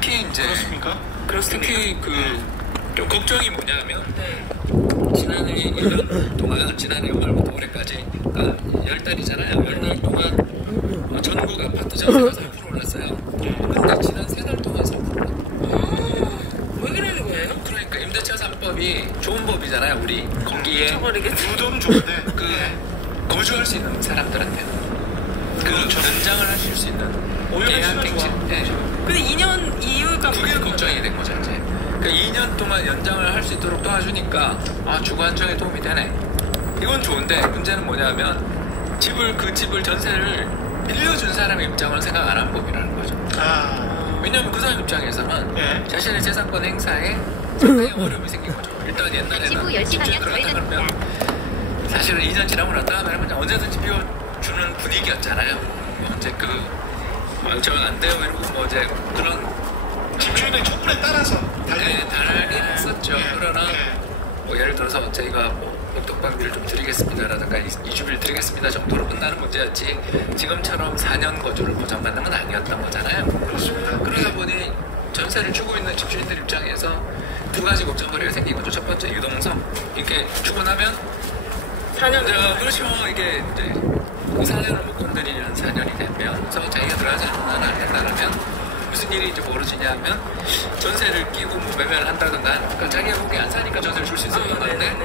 특히 이제 그렇습니까? 특히 좀 걱정이 뭐냐면 지난해 1년 동안 지난해 연말부터 올해까지 그러니까 10달이잖아요. 10달 동안 전국 아파트 전세가 4% 올랐어요. 근데 지난 3달 동안 4%. 왜 그러는 거예요? 그러니까 임대차 3법이 좋은 법이잖아요. 우리 거기에 구도는 좋은데 거주할 수 있는 사람들한테 연장을 하실 수 있는 계약 갱신. 근데 2년 이유가 그게 걱정이 된 거죠 이제. 그 2년 동안 연장을 할 수 있도록 도와주니까 주거 안정에 도움이 되네. 이건 좋은데 문제는 뭐냐면 그 집을 전세를 빌려준 사람의 입장을 생각 안 한 법이라는 거죠. 왜냐하면 그 사람 입장에서는 자신의 재산권 행사에 상당히 어려움이 생긴 거죠. 일단 옛날에는 집주인 들어갔다 그러면 사실은 2년 지나고 난 다음에는 언제든지 비워주는 분위기였잖아요. 이제 저는 안 돼요 이러고 이제 그런 집주인의 처분에 따라서 달리긴 했었죠. 그러나 예를 들어서 저희가 독박비를 좀 드리겠습니다라든가 이주비를 드리겠습니다 정도로 끝나는 문제였지 지금처럼 4년 거주를 보장받는 건 아니었던 거잖아요. 그렇습니다. 그러다 보니 전세를 주고 있는 집주인들 입장에서 두 가지 걱정거리가 생긴 거죠. 첫 번째 유동성. 이렇게 주고 나면 4년 그렇죠. 이게 이제 그 4년을 못 건드리는 4년이 되면서 자기가 들어가지 않는 안 된다면 무슨 일이 이제 벌어지냐면 전세를 끼고 매매를 한다든가 그러니까 자기가 거기 안 사니까 전세를 줄 수 있었던 건데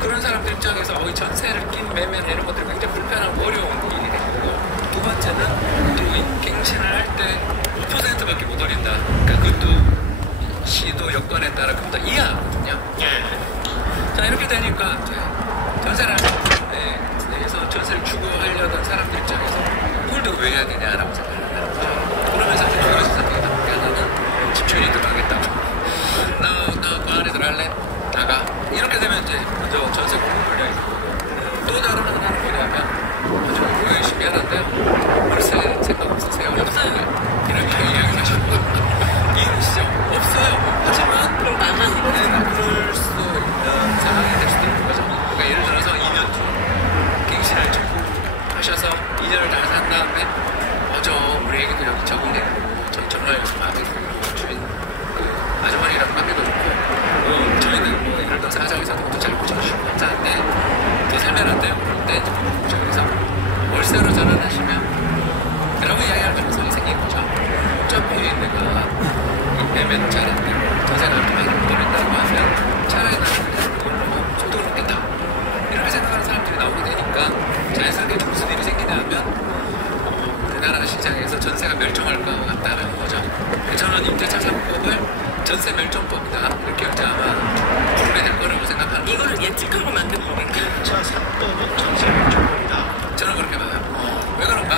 그런 사람들 입장에서 이 전세를 낀 매매나 이런 것들이 굉장히 불편하고 어려운 일이 된 거고 두 번째는 그리고 갱신을 할 때 5%밖에 못 올린다. 그러니까 그것도 시도 여건에 따라 그럼 다 이하거든요. 자 이렇게 되니까 이제 전세를 대해서 전세를 주고 하려던 사람들 입장에서 그걸 또 왜 해야 되냐라고 생각하는 거죠. 그러면서 이제 두 가지 선택이 나오게 하나는 집주인이 들어가겠다고 나 그 안에 들어갈래? 나가 이렇게 되면 이제 먼저 전세 공급 걸려있고 또 다른 하나는 뭐냐면 저 이거 열심히 하는데요 월세 생각 없으세요? 없어요 이렇게 이야기를 하셨고 이해되시죠? 없어요 하지만 그럼 나가는 거예요? 그럴 수 있는 상황이 될 수도 있는 거죠. 그러니까 예를 들어서 2년 중 갱신을 하셔서 2년을 다 산 다음에 우리 애기도 여기 적응했고 정말 마음에 들고 주인 아주머니랑 관계도 좋고 저희는 예를 들어서 사장에서도 것도 잘 고쳐주시고 감사한데 더 살면 안 돼요. 그런데 저기서 월세로 전환하시면 라고 이야기할 가능성이 생긴 거죠. 어차피 내가 매매는 잘 안 되고 전세가 이렇게 많이 못 올린다고 하면 차라리 나는 그걸로 소득을 받겠다 이렇게 생각하는 사람들이 나오게 되니까 자연스럽게 무슨 일이 생기냐 하면 우리나라 시장에서 전세가 멸종할 것 같다는 거죠. 저는 임대차 3법을 전세 멸종법이다 이렇게 이제 아마 부르게 될 거라고 생각하는 거예요. 이거를 예측하고 만든 법인가? 임대차 3법은 전세 멸종법이다. 저는 그렇게 봐요. 왜 그런가?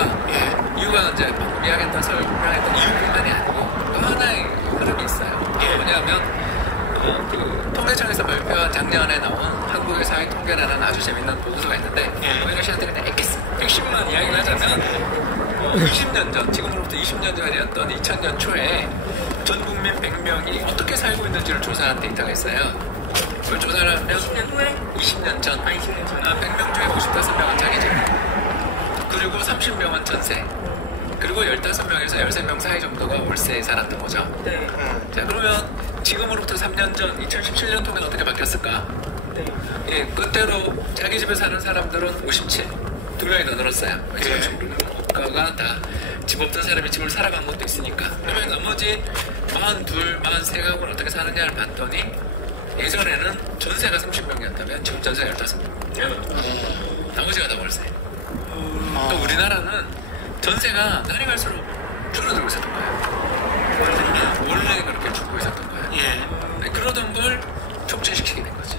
이유가 이제 방금 이야기했던 설명했던 이유뿐만이 아니고 또 하나의 흐름이 있어요. 뭐냐면 통계청에서 발표한 작년에 나온 한국의 사회 통계라는 아주 재밌는 보고서가 있는데 저희가 시간대 그냥 핵심만 이야기를 하자면 20년 전, 지금으로부터 20년 전이었던 2000년 초에 전 국민 100명이 어떻게 살고 있는지를 조사한 데이터가 있어요. 그걸 조사를 하면 20년 후에? 20년 전 20년 전 100명 중에 55명은 자기 집 그리고 30명은 전세 그리고 15명에서 13명 사이 정도가 월세에 살았던 거죠. 자 그러면 지금으로부터 3년 전 2017년 통계는 어떻게 바뀌었을까? 그때로 자기 집에 사는 사람들은 57 2명이 더 늘었어요. 국가가 다 집 없던 사람이 집을 살아간 것도 있으니까. 그러면 나머지 42, 43가구는 어떻게 사느냐를 봤더니 예전에는 전세가 30명이었다면 지금 전세가 15명. 나머지가 다 월세. 또 우리나라는 전세가 날이 갈수록 줄어들고 있었던 거예요. 원래 그렇게 죽고 있었던 거예요. 그러던 걸 촉진시키게 된 거지.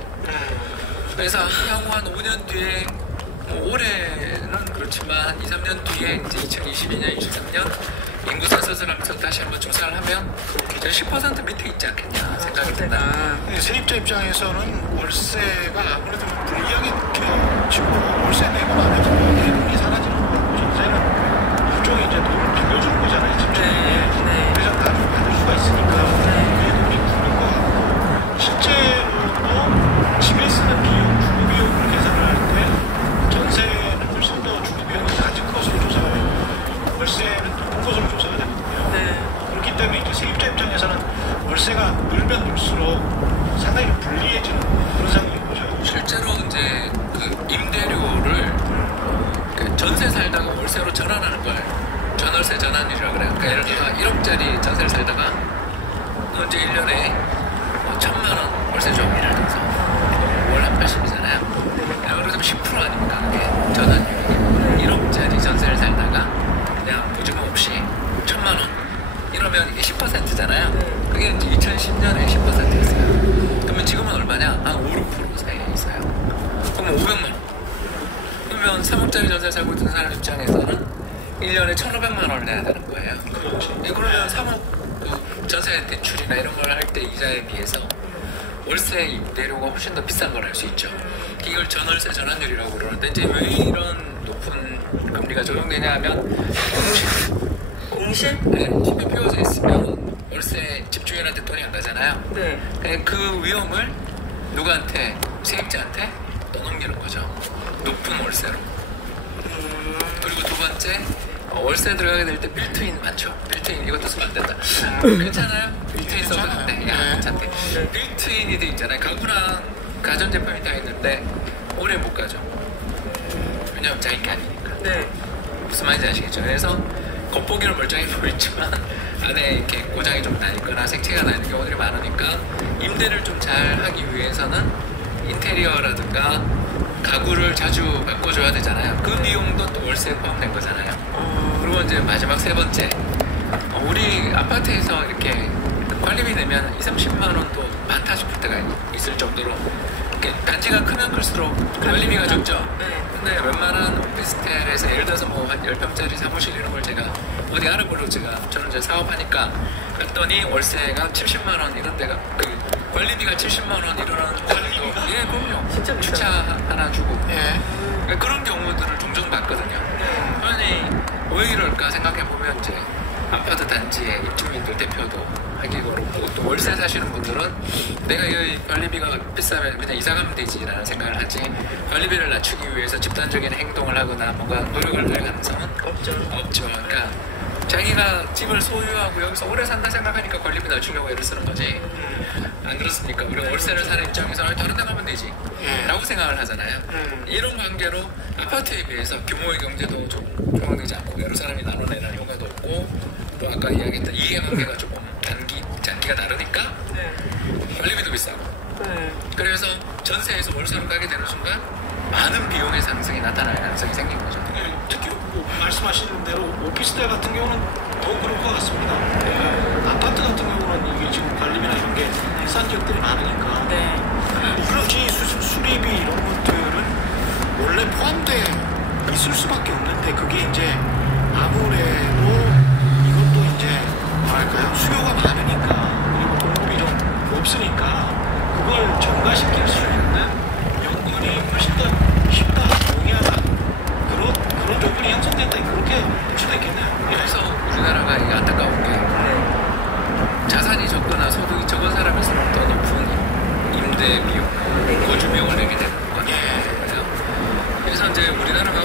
그래서 향후 한 5년 뒤에 올해는 그렇지만 2, 3년 뒤에 이제 2022년, 23년 인구 센서스를 하면서 다시 한번 조사를 하면 10% 밑에 있지 않겠냐 생각이 든다. 세입자 입장에서는 월세가 아무래도 불리하게 느껴지고 월세 내고 안 해서 대금이 사라지는 거고 전세는 일종의 이제 돈을 빌려주는 거잖아요. 집주인이. 그래서 나중에 받을 수가 있으니까 대금이 부는 거고 실제로도 집에 쓰는 비용, 주거 비용을 계산을 할 때 전세는 훨씬 더 주거 비용이 낮은 것으로 조사가 되고 월세는 높은 것으로 조사가 되거든요. 그렇기 때문에 이제 세입 세입자 입장에서는 월세가 늘면 늘수록 상당히 좀 불리해지는 그런 상황인 거죠. 실제로 이제 그 임대료를 그 전세 살다가 월세로 전환하는 걸 전월세 전환이라고 그래요. 그러니까 예를 들어 1억짜리 전세를 살다가 또 이제 1년에 1,000만 원 월세 줘. 예를 들어서 월 한 80이잖아요. 그러면 10% 아닙니까? 그게 전환율이. 1억짜리 전세를 살다가 그냥 보증금 없이 1,000만 원 이러면 이게 10%잖아요. 그게 이제 2010년에 10%였어요. 그러면 지금은 얼마냐? 한 5, 6% 사이에 있어요. 그러면 500만 원. 그러면 3억짜리 전세 살고 있는 사람 입장에서는 1년에 1,500만 원을 내야 되는 거예요. 그러면 3억 그 전세 대출이나 이런 걸 할 때 이자에 비해서 월세 임대료가 훨씬 더 비싼 걸 알 수 있죠. 이걸 전월세 전환율이라고 그러는데 이제 왜 이런 높은 금리가 적용되냐 하면 공실? 네, 집이 비워져 있으면 월세 집주인한테 돈이 안 가잖아요. 네. 그 위험을 누구한테? 세입자한테 떠넘기는 거죠. 높은 월세로. 그리고 두 번째, 월세 들어가게 될 때 빌트인 많죠. 빌트인 이것도 쓰면 안 된다. 괜찮아요? 빌트인 써도 돼. 야, 괜찮대. 빌트인이 돼 있잖아요. 가구랑 가전제품이 다 있는데 오래 못 가죠. 왜냐면 자기 게 아니니까. 네. 무슨 말인지 아시겠죠? 그래서 겉보기는 멀쩡해 보이지만 안에 이렇게 고장이 좀 나있거나 색채가 나는 경우들이 많으니까 임대를 좀 잘 하기 위해서는 인테리어라든가 가구를 자주 바꿔줘야 되잖아요. 그 비용도 또 월세에 포함된 거잖아요. 그리고 이제 마지막 세 번째, 우리 아파트에서 이렇게 관리비 내면 30만 원도 많다 싶을 때가 있을 정도로 이렇게 단지가 크면 클수록 관리비가 적죠. 근데 웬만한 오피스텔에서 예를 들어서 뭐 한 10평짜리 사무실 이런 걸 제가 어디 알아보려고 저는 이제 사업하니까 갔더니 월세가 70만 원 이런 데가 관리비가 70만 원 이러는 관리도 예 그럼요. 진짜 주차 하나 주고 예. 그러니까 그런 경우들을 종종 봤거든요. 아니 왜 이럴까 생각해 보면 이제 아파트 단지의 입주민들 대표도 하기 어렵고 또 월세 사시는 분들은 내가 이 관리비가 비싸면 그냥 이사 가면 되지라는 생각을 하지 관리비를 낮추기 위해서 집단적인 행동을 하거나 뭔가 노력을 할 가능성은 없죠. 그러니까 자기가 집을 소유하고 여기서 오래 산다 생각하니까 관리비 낮추려고 애를 쓰는 거지. 안 그렇습니까? 우리 월세를 사는 입장에서 다른 데 가면 되지 라고 생각을 하잖아요. 이런 관계로 아파트에 비해서 규모의 경제도 조정되지 않고 여러 사람이 나눠내는 효과도 없고 또 아까 이야기했던 이해관계가 조금 장기가 다르니까 관리비도 비싸고 그래서 전세에서 월세로 가게 되는 순간 많은 비용의 상승이 나타날 가능성이 생긴 거죠. 특히 말씀하시는 대로 오피스텔 같은 경우는 더 그럴 것 같습니다. 아파트 같은 경우는 이게 지금 관리비나 이런 게 싼 지역들이 많으니까 유지 수리비 이런 것들은 원래 포함돼 있을 수밖에 없는데 그게 이제 아무래도 이것도 이제 뭐랄까요 수요가 많으니까 그리고 공급이 좀 없으니까 그걸 전가시킬 수 있는 여건이 훨씬 더 쉽다, 용이하다 그런 조건이 형성된다 그렇게 볼 수도 있겠네요. 그래서 우리나라가 이게 안타까운 게 자산이 적거나 소득이 적은 사람일수록 더 높은 임대 비용, 거주 비용을 내게 되는 거예요. 그래서 이제 우리나라가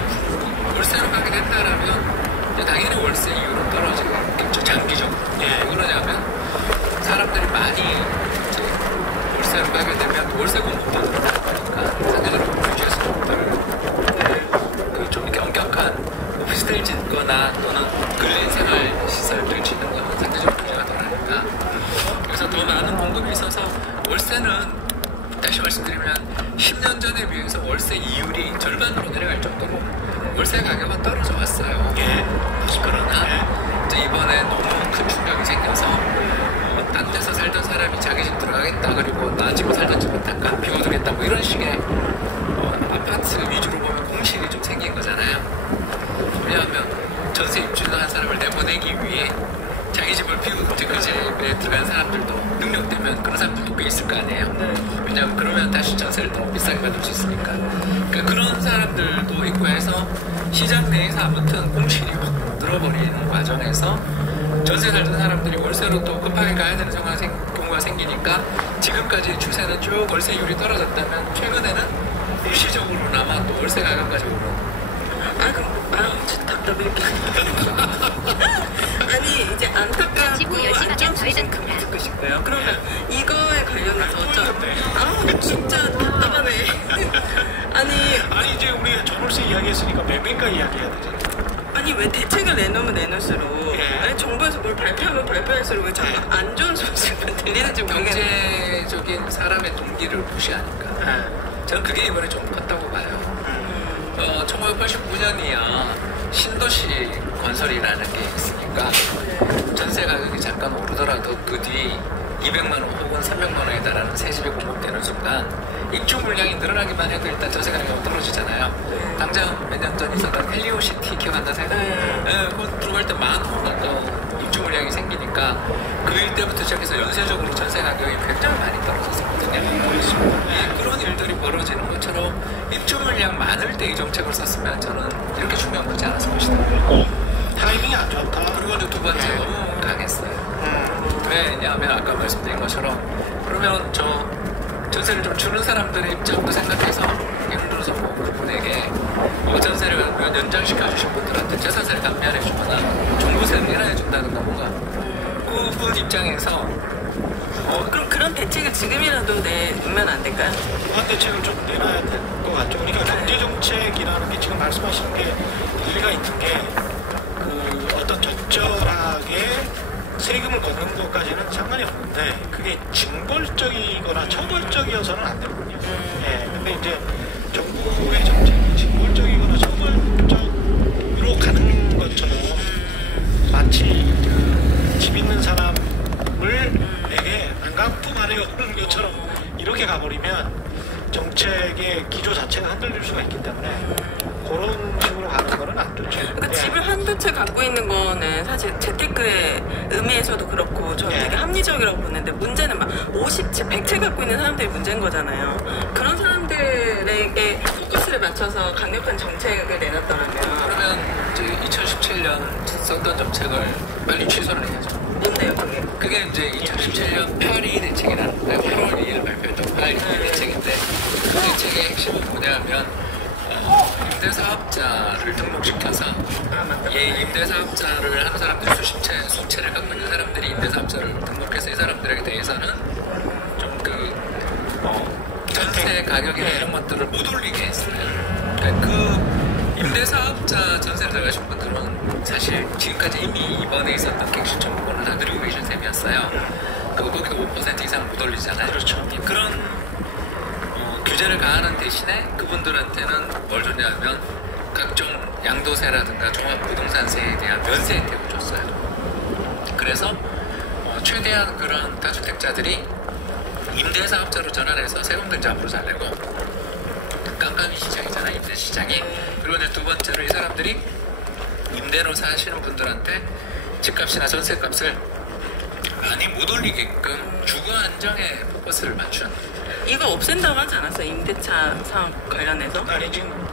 월세로 가게 된다라면 이제 당연히 월세 이율은 떨어지겠죠. 장기적으로. 왜 그러냐면 사람들이 많이 이제 월세로 가게 되면 월세 공급도 늘어나니까 상대적으로 유지해서 좀 덜 좀 이렇게 엄격한 오피스텔 짓거나 또는 근린 생활 시설들 짓는 건 상대적으로 규제가 덜하니까 그래서 더 많은 공급이 있어서 월세는 다시 말씀드리면 10년 전에 비해서 월세 이율이 절반으로 내려갈 정도로 월세 가격은 떨어져 왔어요. 그러나 이제 이번에 너무 큰 충격이 생겨서 딴 데서 살던 사람이 자기 집 들어가겠다 그리고 나 집을 살던 집은 잠깐 비워두겠다 뭐 이런 식의 아파트 위주로 보면 공실이 좀 생긴 거잖아요. 왜냐하면 전세 입주한 한 사람을 내보내기 위해 자기 집을 비우고 그 집에 들어간 사람들도 능력되면 그런 사람들도 꽤 있을 거 아니에요. 왜냐하면 그러면 다시 전세를 더 비싸게 받을 수 있으니까. 그러니까 그런 사람들도 있고 해서 시장 내에서 아무튼 공실이 확 늘어버리는 과정에서 전세 살던 사람들이 월세로 또 급하게 가야 되는 경우가 생기니까 지금까지 추세는 쭉 월세율이 떨어졌다면 최근에는 일시적으로나마 또 월세 가격까지 오르는 진짜 답답해. 아니 이제 안타깝고 안전수신 그만 듣고 싶어요. 그러면 이거에 관련해서 진짜 답답하네. 아니 이제 우리가 전월세 이야기했으니까 매매가 이야기해야 되잖아. 아니 왜 대책을 내놓으면 내놓을수록 아니 정부에서 뭘 발표하면 발표할수록 왜 자꾸 안 좋은 소식만 들리는지 모르겠네. 경제적인 사람의 동기를 무시하니까. 저는 그게 이번에 좀 컸다고 봐요. 1989년이야 신도시 건설이라는 게 있으니까 전세 가격이 잠깐 오르더라도 그 뒤 200만 원 혹은 300만 원에 달하는 새 집이 공급되는 순간 입주 물량이 늘어나기만 해도 일단 전세 가격이 떨어지잖아요. 당장 몇 년 전 있었던 헬리오시티 기억나세요? 그거 들어갈 때 10,000호 입주 물량이 생기니까 그 일때부터 시작해서 연쇄적으로 전세 가격이 굉장히 많이 떨어졌었거든요. 그런 일들이 벌어지는 것처럼 입주 물량 많을 때 이 정책을 썼으면 저는 이렇게 충격 받지 않았을 것이다. 타이밍이 안 좋다. 그리고 이제 두 번째 너무 강했어요. 왜냐하면 아까 말씀드린 것처럼 그러면 저 전세를 좀 주는 사람들의 입장도 생각해서 예를 들어서 뭐 그분에게 전세를 연장시켜 주신 분들한테 재산세를 감면해 주거나 종부세를 인하해 준다든가 뭔가 그분 입장에서 그럼 그런 대책을 지금이라도 내면 안 될까요? 보완 대책을 좀 내놔야 될 것 같죠. 그러니까 경제정책이라는 게 지금 말씀하시는 게 일리가 있는 게 그 어떤 적절하게 세금을 걷는 것까지는 상관이 없는데 그게 징벌적이거나 처벌적이어서는 안 되거든요. 근데 이제 정부의 정책이 징벌적이거나 처벌적으로 가는 것처럼 마치 집 있는 사람에게 안갚음하려 그러는 것처럼 이렇게 가버리면 정책의 기조 자체가 흔들릴 수가 있기 때문에 그런 식으로 가는 거는 안 좋죠. 그러니까 집을 한두 채 갖고 있는 거는 사실 재테크의 의미에서도 그렇고 저는 되게 합리적이라고 보는데 문제는 막 50채, 100채 갖고 있는 사람들이 문제인 거잖아요. 그런 사람들에게 포커스를 맞춰서 강력한 정책을 내놨더라면 그러면 이제 2017년 썼던 정책을 빨리 취소를 해야죠. 뭔데요 그게? 그게 이제 2017년 8.2 대책이라는 거예요. 8월 2일 발표했던 8.2 대책인데 그 대책의 핵심은 뭐냐면 임대사업자를 등록시켜서 임대사업자를 하는 사람들이 수채를 갖고 있는 사람들이 임대사업자를 등록해서 이 사람들에게 대해서는 좀 전세 가격이나 이런 것들을 못 올리게 했어요. 그러니까 그 임대사업자 전세를 들어가신 분들은 사실 지금까지 이미 이번에 있었던 객실 청구권을 다 누리고 계신 셈이었어요. 거기도 5% 이상 못 올리잖아요. 그렇죠. 그런 규제를 가하는 대신에 그분들한테는 뭘 줬냐면 각종 양도세라든가 종합부동산세에 대한 면세 혜택을 줬어요. 그래서 최대한 그런 다주택자들이 임대사업자로 전환해서 세금들 잡으로 잘 내고 깜깜이 시장이잖아, 임대 시장이. 그리고 이제 두 번째로 이 사람들이 임대로 사시는 분들한테 집값이나 전세값을 많이 못 올리게끔 주거 안정에 포커스를 맞춘. 이거 없앤다고 하지 않았어요? 임대차 사업 관련해서? 아니 지금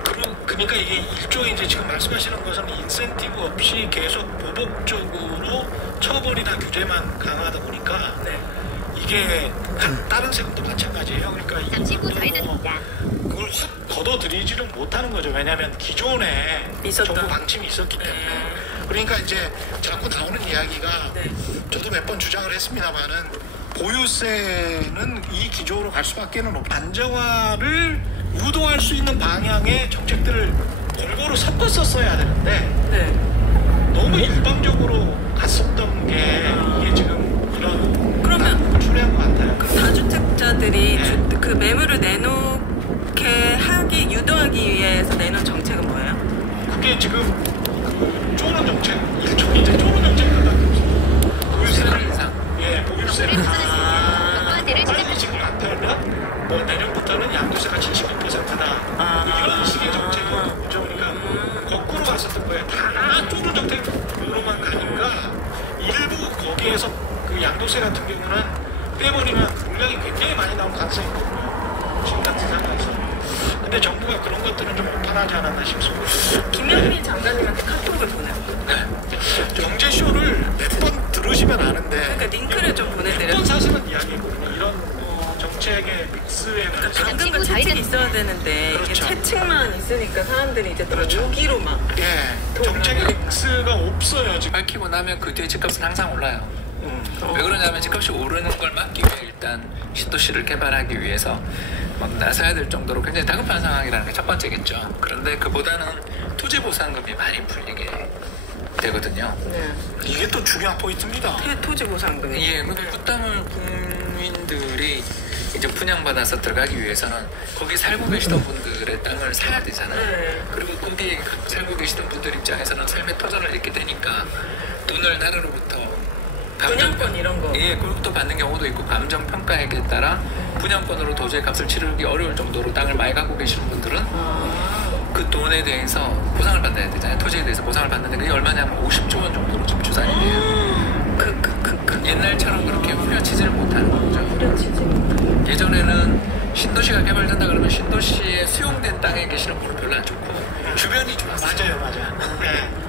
그러니까 이게 일종의 이제 지금 말씀하시는 것은 인센티브 없이 계속 보복적으로 처벌이나 규제만 강화하다 보니까 이게 다른 세금도 마찬가지예요. 그러니까 그걸 확 걷어들이지는 못하는 거죠. 왜냐하면 기존에 정부 방침이 있었기 때문에. 그러니까 이제 자꾸 나오는 이야기가 저도 몇 번 주장을 했습니다만은 보유세는 이 기조로 갈 수밖에는 없고 안정화를 유도할 수 있는 방향의 정책들을 골고루 섞었었어야 되는데 너무 일방적으로 갔었던 게 이게 지금 이런 그러면 출現것 같아요. 그럼 다주택자들이 그 매물을 내놓게 유도하기 위해서 내놓은 정책은 뭐예요? 그게 지금 그 쪼는 정책, 일종의 이제 쪼는 정책을 갖고 있어요. 보유세를 인상. 보유세를 빨리 지금 안 펴면 뭐 내년부터는 양도세가 75%다. 이런 식의 정책이었던 거죠. 그러니까 거꾸로 갔었던 거예요. 다 쪼는 정책으로만 가니까 일부 거기에서 그 양도세 같은 경우는 빼버리면 물량이 굉장히 많이 나올 가능성이 있거든요. 지금 같은 상황에서. 근데 정부가 그런 것들은 좀 오판하지 않았나 싶습니다. 김영미 장관님한테 카톡을 보내요. 경제쇼를 몇 번 들으시면 아는데 그러니까 링크를 좀 보내드려요. 몇 번 사실은 이야기했거든요. 이런 정책의 믹스에 관해서 당근과 채찍이 있어야 되는데 그렇죠. 이게 채찍만 있으니까 사람들이 이제 또 그렇죠. 무기로 막 정책의 믹스가 없어요 지금. 밝히고 나면 그 뒤에 집값은 항상 올라요. 왜 그러냐면 집값이 오르는 걸 막기 위해 일단 신도시를 개발하기 위해서 막 나서야 될 정도로 굉장히 다급한 상황이라는 게 첫 번째겠죠. 그런데 그보다는 토지 보상금이 많이 풀리게 되거든요. 이게 또 중요한 포인트입니다. 토지 보상금. 예, 근데 그 땅을 국민들이 이제 분양받아서 들어가기 위해서는 거기 살고 계시던 분들의 땅을 사야 되잖아요. 그리고 거기 살고 계시던 분들 입장에서는 삶의 터전을 잃게 되니까 돈을 나라로부터 분양권 이런 거. 예, 그리고 또 받는 경우도 있고 감정평가에 따라 분양권으로 도저히 값을 치르기 어려울 정도로 땅을 많이 갖고 계시는 분들은 그 돈에 대해서 보상을 받아야 되잖아요. 토지에 대해서 보상을 받는데 그게 얼마냐면 50조 원 정도로 지금 추산이 돼요. 옛날처럼 그렇게 후려치지를 못하는 거죠. 예전에는 신도시가 개발된다 그러면 신도시에 수용된 땅에 계시는 분은 별로 안 좋고 주변이 좋았어요. 맞아요.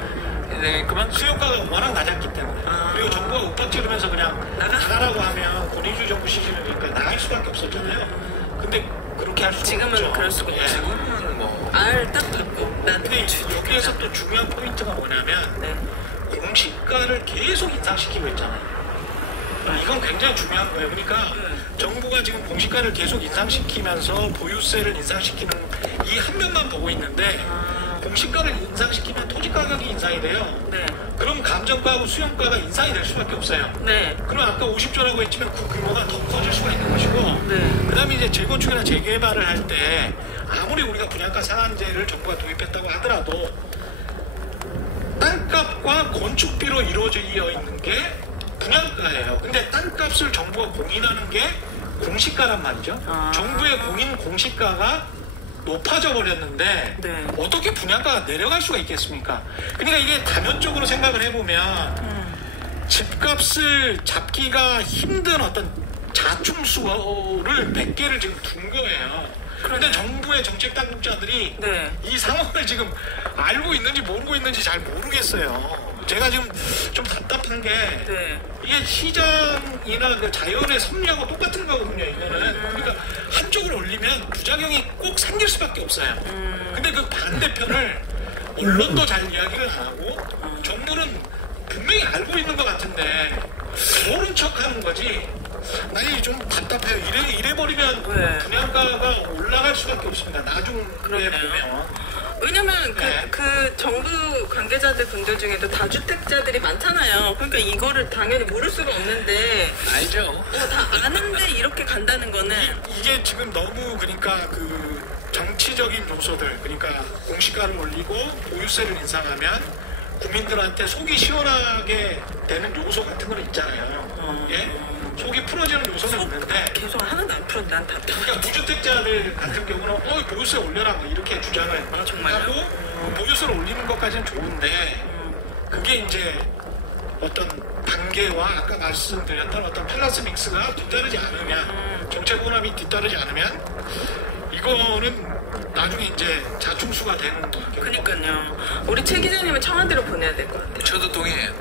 네, 그만큼 수용가가 워낙 낮았기 때문에 그리고 정부가 윽박 지르면서 그냥 나가라고 하면 권위주의 정부 시절이니까 나갈 수밖에 없었잖아요. 근데 그렇게 할 수가 지금은 없죠. 그럴 수가 없죠. 지금은 뭐 딱 듣고 근데 여기에서 또 중요한 포인트가 뭐냐면 공시가를 계속 인상시키고 있잖아요. 이건 굉장히 중요한 거예요. 그러니까 정부가 지금 공시가를 계속 인상시키면서 보유세를 인상시키는 이 한 면만 보고 있는데 공시가를 인상시키면 토지 가격이 인상이 돼요. 그럼 감정가하고 수용가가 인상이 될 수밖에 없어요. 그럼 아까 50조라고 했지만 그 규모가 더 커질 수가 있는 것이고 그 다음에 이제 재건축이나 재개발을 할 때 아무리 우리가 분양가 상한제를 정부가 도입했다고 하더라도 땅값과 건축비로 이루어져 있는 게 분양가예요. 근데 땅값을 정부가 공인하는 게 공시가란 말이죠. 정부의 공인 공시가가 높아져 버렸는데 어떻게 분양가가 내려갈 수가 있겠습니까? 그러니까 이게 단연적으로 생각을 해보면 집값을 잡기가 힘든 어떤 자충수를 몇 개를 지금 둔 거예요. 그런데 정부의 정책 당국자들이 이 상황을 지금 알고 있는지 모르고 있는지 잘 모르겠어요. 제가 지금 좀 답답한 게 이게 시장이나 그 자연의 섭리하고 똑같은 거거든요. 이거는 그러니까 한쪽을 올리면 부작용이 꼭 생길 수밖에 없어요. 근데 그 반대편을 언론도 잘 이야기를 안 하고 정부는 분명히 알고 있는 것 같은데 모른 척하는 거지. 아니 좀 답답해요. 이래버리면 분양가가 올라갈 수밖에 없습니다. 나중에 보면. 왜냐면 그 정부 관계자들 분들 중에도 다주택자들이 많잖아요. 그러니까 이거를 당연히 모를 수가 없는데 알죠. 다 아는데 이렇게 간다는 거는 이게 지금 너무 그러니까 그 정치적인 요소들 그러니까 공시가를 올리고 보유세를 인상하면 국민들한테 속이 시원하게 되는 요소 같은 거 있잖아요. 속이 풀어지는 요소는 있는데 계속 하나도 안 풀어. 난 그러니까 무주택자들 같은 경우는 보유세 올려라 뭐 이렇게 주장을 하고 보유세를 올리는 것까지는 좋은데 그게 이제 어떤 단계와 아까 말씀드렸던 어떤 플러스 믹스가 뒤따르지 않으면 정책 혼합이 뒤따르지 않으면 이거는 나중에 이제 자충수가 되는 거예요. 그러니까요. 우리 최 기자님은 청와대로 보내야 될 것 같아요. 저도 동의해요.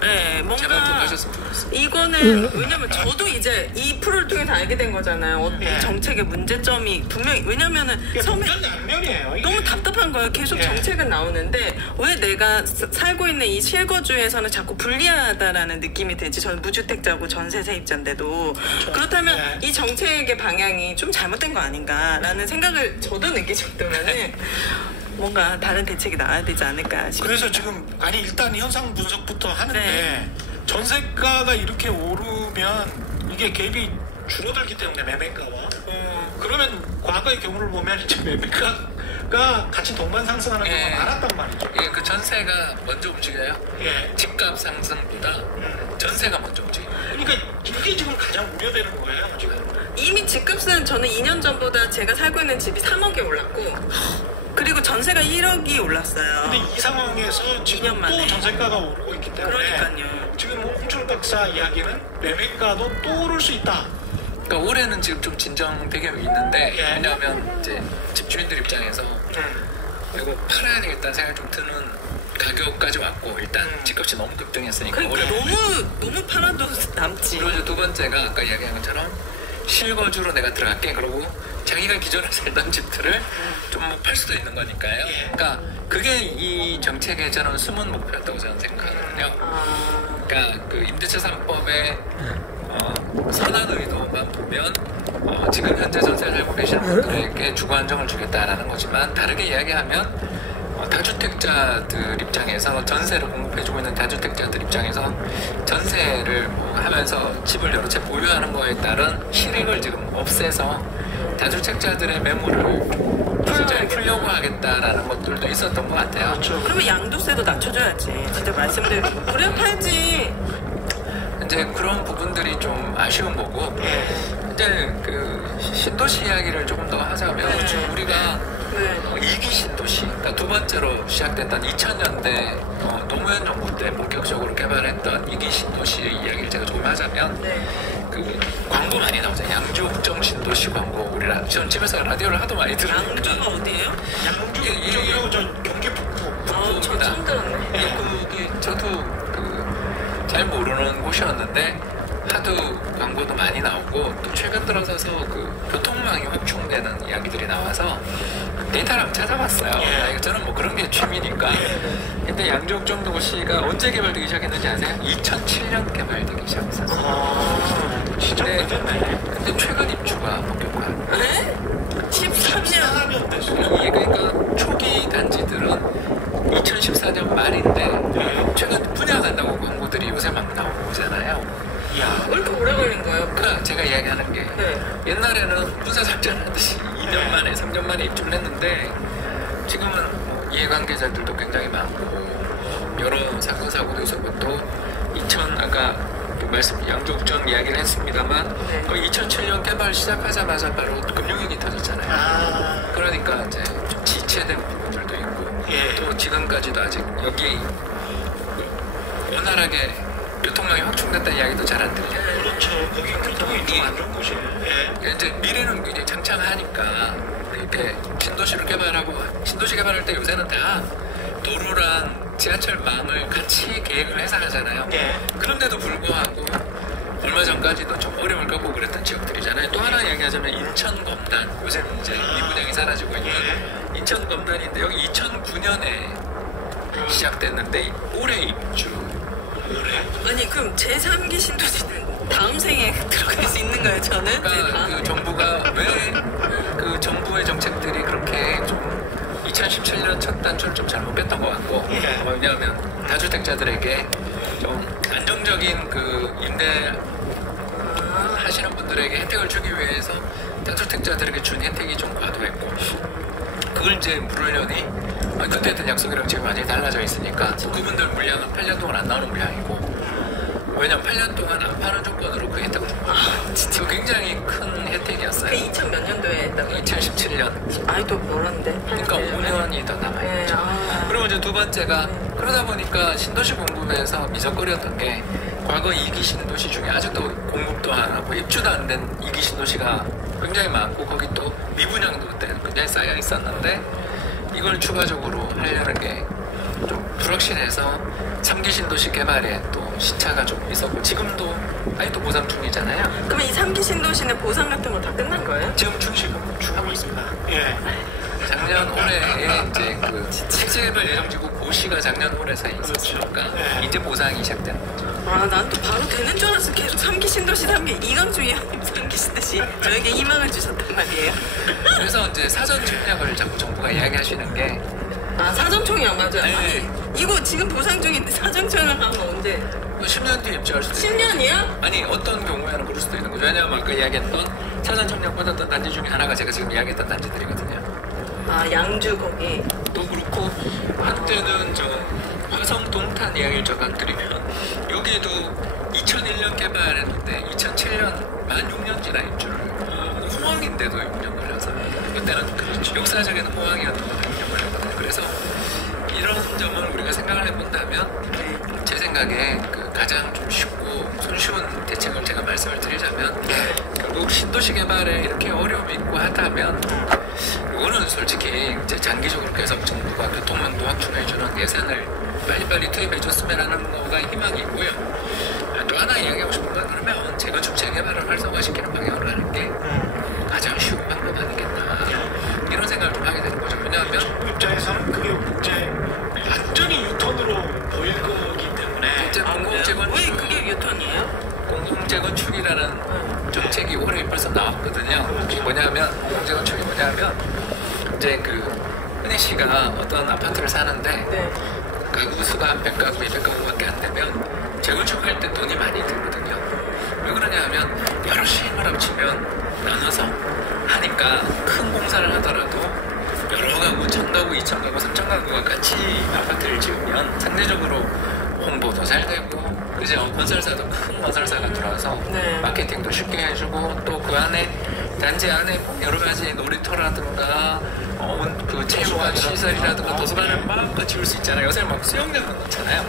뭔가 제발 좀 하셨으면 좋겠어요. 이거는 왜냐면 저도 이제 이 프로를 통해서 알게 된 거잖아요. 이 정책의 문제점이 분명히 왜냐면은 양면이에요. 너무 답답한 거예요. 계속 정책은 나오는데 왜 내가 살고 있는 이 실거주에서는 자꾸 불리하다라는 느낌이 들지. 저는 무주택자고 전세 세입자인데도 그렇다면 이 정책의 방향이 좀 잘못된 거 아닌가라는 생각을 저도 느낄 정도면은 뭔가 다른 대책이 나와야 되지 않을까 싶어요. 그래서 지금 일단 현상 분석부터 하는데 전세가가 이렇게 오르면 이게 갭이 줄어들기 때문에 매매가와 그러면 과거의 경우를 보면 이제 매매가가 같이 동반 상승하는 경우가 많았단 말이죠. 그 전세가 먼저 움직여요. 집값 상승보다 전세가 먼저 움직여요. 그러니까 이게 지금 가장 우려되는 거예요. 지금. 이미 집값은 저는 2년 전보다 제가 살고 있는 집이 3억이 올랐고 그리고 전세가 1억이 올랐어요. 근데 이 상황에서 지금 또 전세가가 오르고 있기 때문에 그러니까요. 지금 홍철 박사 이야기는 매매가도 또 오를 수 있다. 그러니까 올해는 지금 좀 진정 배경이 있는데 왜냐하면 이제 집주인들 입장에서 이거 팔아야 되겠다는 생각이 좀 드는 가격까지 왔고 일단 집값이 너무 급등했으니까 그러니까 너무 팔아도 남지. 그리고 이제 두 번째가 아까 이야기한 것처럼 실거주로 내가 들어갈게. 그러고 자기가 기존에 살던 집들을 좀 팔 수도 있는 거니까요. 그러니까 그게 이 정책의 저는 숨은 목표였다고 저는 생각하거든요. 그러니까 그 임대차 3법의 선한 의도만 보면 지금 현재 전세를 살고 계시는 분들에게 주거 안정을 주겠다라는 거지만, 다르게 이야기하면 다주택자들 입장에서, 전세를 공급해주고 있는 다주택자들 입장에서 전세를 하면서 집을 여러 채 보유하는 거에 따른 실익을 지금 없애서 다주택자들의 매물을 굉장히 풀려고 하겠다라는 것들도 있었던 것 같아요. 그러면 양도세도 낮춰줘야지. 진짜 말씀대로. 그래야 팔지. 이제 그런 부분들이 좀 아쉬운 거고, 이제 그 신도시 이야기를 조금 더 하자면, 우리가 이기 신도시, 그러니까 두 번째로 시작됐던 2000년대 노무현 정부 때 본격적으로 개발했던 이기 신도시의 이야기를 제가 조금 하자면, 그 광고 많이 나오죠. 양주 옥정 신도시 광고. 우리랑 전 집에서 라디오를 하도 많이 들으니까. 양주가 어디예요? 양주 쪽이라고 저 경기 북부입니다. 저 처음 들었네. 저도 잘 모르는 곳이었는데 하도 광고도 많이 나오고, 또 최근 들어서서 그 교통망이 확충되는 이야기들이 나와서 데이터를 한번 찾아봤어요. 저는 뭐 그런 게 취미니까. 근데 양주옥정도시가 언제 개발되기 시작했는지 아세요? 2007년 개발되기 시작했었어요. 진짜 오래됐네. 근데 최근 입주가 본격화. 네? 13년 됐어요. 이게 그러니까 초기 단지들은 2014년 말인데 최근 분양한다고 광고들이 요새 막 나오고 오잖아요. 야, 왜 이렇게 오래 걸린 거예요? 그러니까 제가 이야기하는 게, 옛날에는 분사 작전하듯이 2년 만에 3년 만에 입주를 했는데, 지금은 뭐 이해관계자들도 굉장히 많고 여러 사건 사고도 있었고, 또 아까 말씀 양주옥정 이야기를 했습니다만 2007년 개발 시작하자마자 바로 금융위기 터졌잖아요. 그러니까 이제 좀 지체된 부분들도 있고, 또 지금까지도 아직 여기 원활하게 교통량이 확충됐다는 이야기도 잘 안 들려요. 그렇죠. 거기 교통이 좀 안 좋은 곳이에요. 이제 미래는 굉장히 창창하니까 이렇게 신도시를 개발하고, 신도시 개발할 때 요새는 다 도로랑 지하철망을 같이 계획을 해서 하잖아요. 그런데도 불구하고 얼마 전까지도 좀 어려움을 겪고 그랬던 지역들이잖아요. 또 하나 이야기하자면 인천 검단, 요새 이제 미분양이 사라지고 있는 인천 검단인데, 여기 2009년에 시작됐는데 올해 입주. 아니 그럼 제3기 신도시는 다음 생에 들어갈 수 있는 거예요? 저는? 그러니까 그 정부가 왜 그 정부의 정책들이 그렇게 좀 2017년 첫 단추를 좀 잘못 뺐던 것 같고, 왜냐하면 다주택자들에게 좀 안정적인 그 임대 하시는 분들에게 혜택을 주기 위해서 다주택자들에게 준 혜택이 좀 과도했고, 그걸 이제 물으려니 그때 했던 약속이랑 지금 완전히 달라져 있으니까 그분들 물량은 8년 동안 안 나오는 물량이고, 왜냐면 8년 동안 안 파는 조건으로 그 혜택을 준 거예요. 진짜 굉장히 큰 혜택이었어요. 그 2000 몇 년도에 했다고요? 2017년. 아이도 멀었는데. 그러니까 5년이 더 남아있죠. 그리고 이제 두 번째가, 그러다 보니까 신도시 공급에서 미적거리였던 게, 과거 2기 신도시 중에 아직도 공급도 안 하고 입주도 안 된 2기 신도시가 굉장히 많고, 거기 또 미분양도 그때 굉장히 쌓여 있었는데, 이걸 추가적으로 하려는 게 좀 불확실해서 3기 신도시 개발에 또 시차가 좀 있었고, 지금도 아직도 보상 중이잖아요. 그러면 이 3기 신도시는 보상 같은 거 다 끝난 거예요? 지금 하고 있습니다. 작년 올해에 이제 그 택지개발 예정지구 고시가 작년 올해 사이에 있었으니까 이제 보상이 시작되는 거죠. 난 또 바로 되는 줄 알았어. 계속 3기 신도시 3기 이강주 의원님 3기 신도시 저에게 희망을 주셨단 말이에요. 그래서 이제 사전 청약을 자꾸 정부가 이야기하시는 게, 사전 청약 맞아요. 아니 이거 지금 보상 중인데 사전 청약하면 언제? 10년 뒤에 입주할 수도 있고. 10년이야? 아니 어떤 경우에는 그럴 수도 있는 거죠. 왜냐하면 아까 이야기했던 사전 청약 받았던 단지 중에 하나가 제가 지금 이야기했던 단지들이거든요. 양주 거기. 또 그렇고, 한때는 저 화성 동탄 이야기를 잠깐 드리면, 여기에도 2001년 개발했는데 2007년 만 6년 지나 입주를, 호황인데도 6년 걸려서, 그때는 그렇죠. 역사적인 호황이었던 것도 6년 걸렸거든요. 그래서 이런 점을 우리가 생각을 해본다면, 제 생각에 그 가장 좀 쉽고 손쉬운 대책을 제가 말씀을 드리자면, 결국 신도시 개발에 이렇게 어려움이 있고 하다면, 이거는 솔직히 이제 장기적으로 계속 정부가 교통망도 확충해주는 예산을 빨리빨리 투입해줬으면 하는 거가 희망이고요. 또 하나 이야기하고 싶은 건, 그러면 재건축 재개발을 활성화시키는 방향으로 하는 게 이제 은혜 씨가 어떤 아파트를 사는데 네. 가구 수가 100가구, 200가구밖에 안 되면 재건축할 때 돈이 많이 들거든요. 왜 그러냐 하면 여럿이 힘을 합치면 나눠서 하니까 큰 공사를 하더라도 여러 가구, 1000가구, 2000가구, 3000가구가 같이 아파트를 지으면 상대적으로 홍보도 잘 되고 이제 건설사도 큰 건설사가 들어와서 네. 마케팅도 쉽게 해주고 또 그 안에 단지 안에 여러 가지 놀이터라든가 그 체육관 시설이라든가 도서관을 마음껏 지을 수 있잖아요. 요새 막 수영장도 넣잖아요.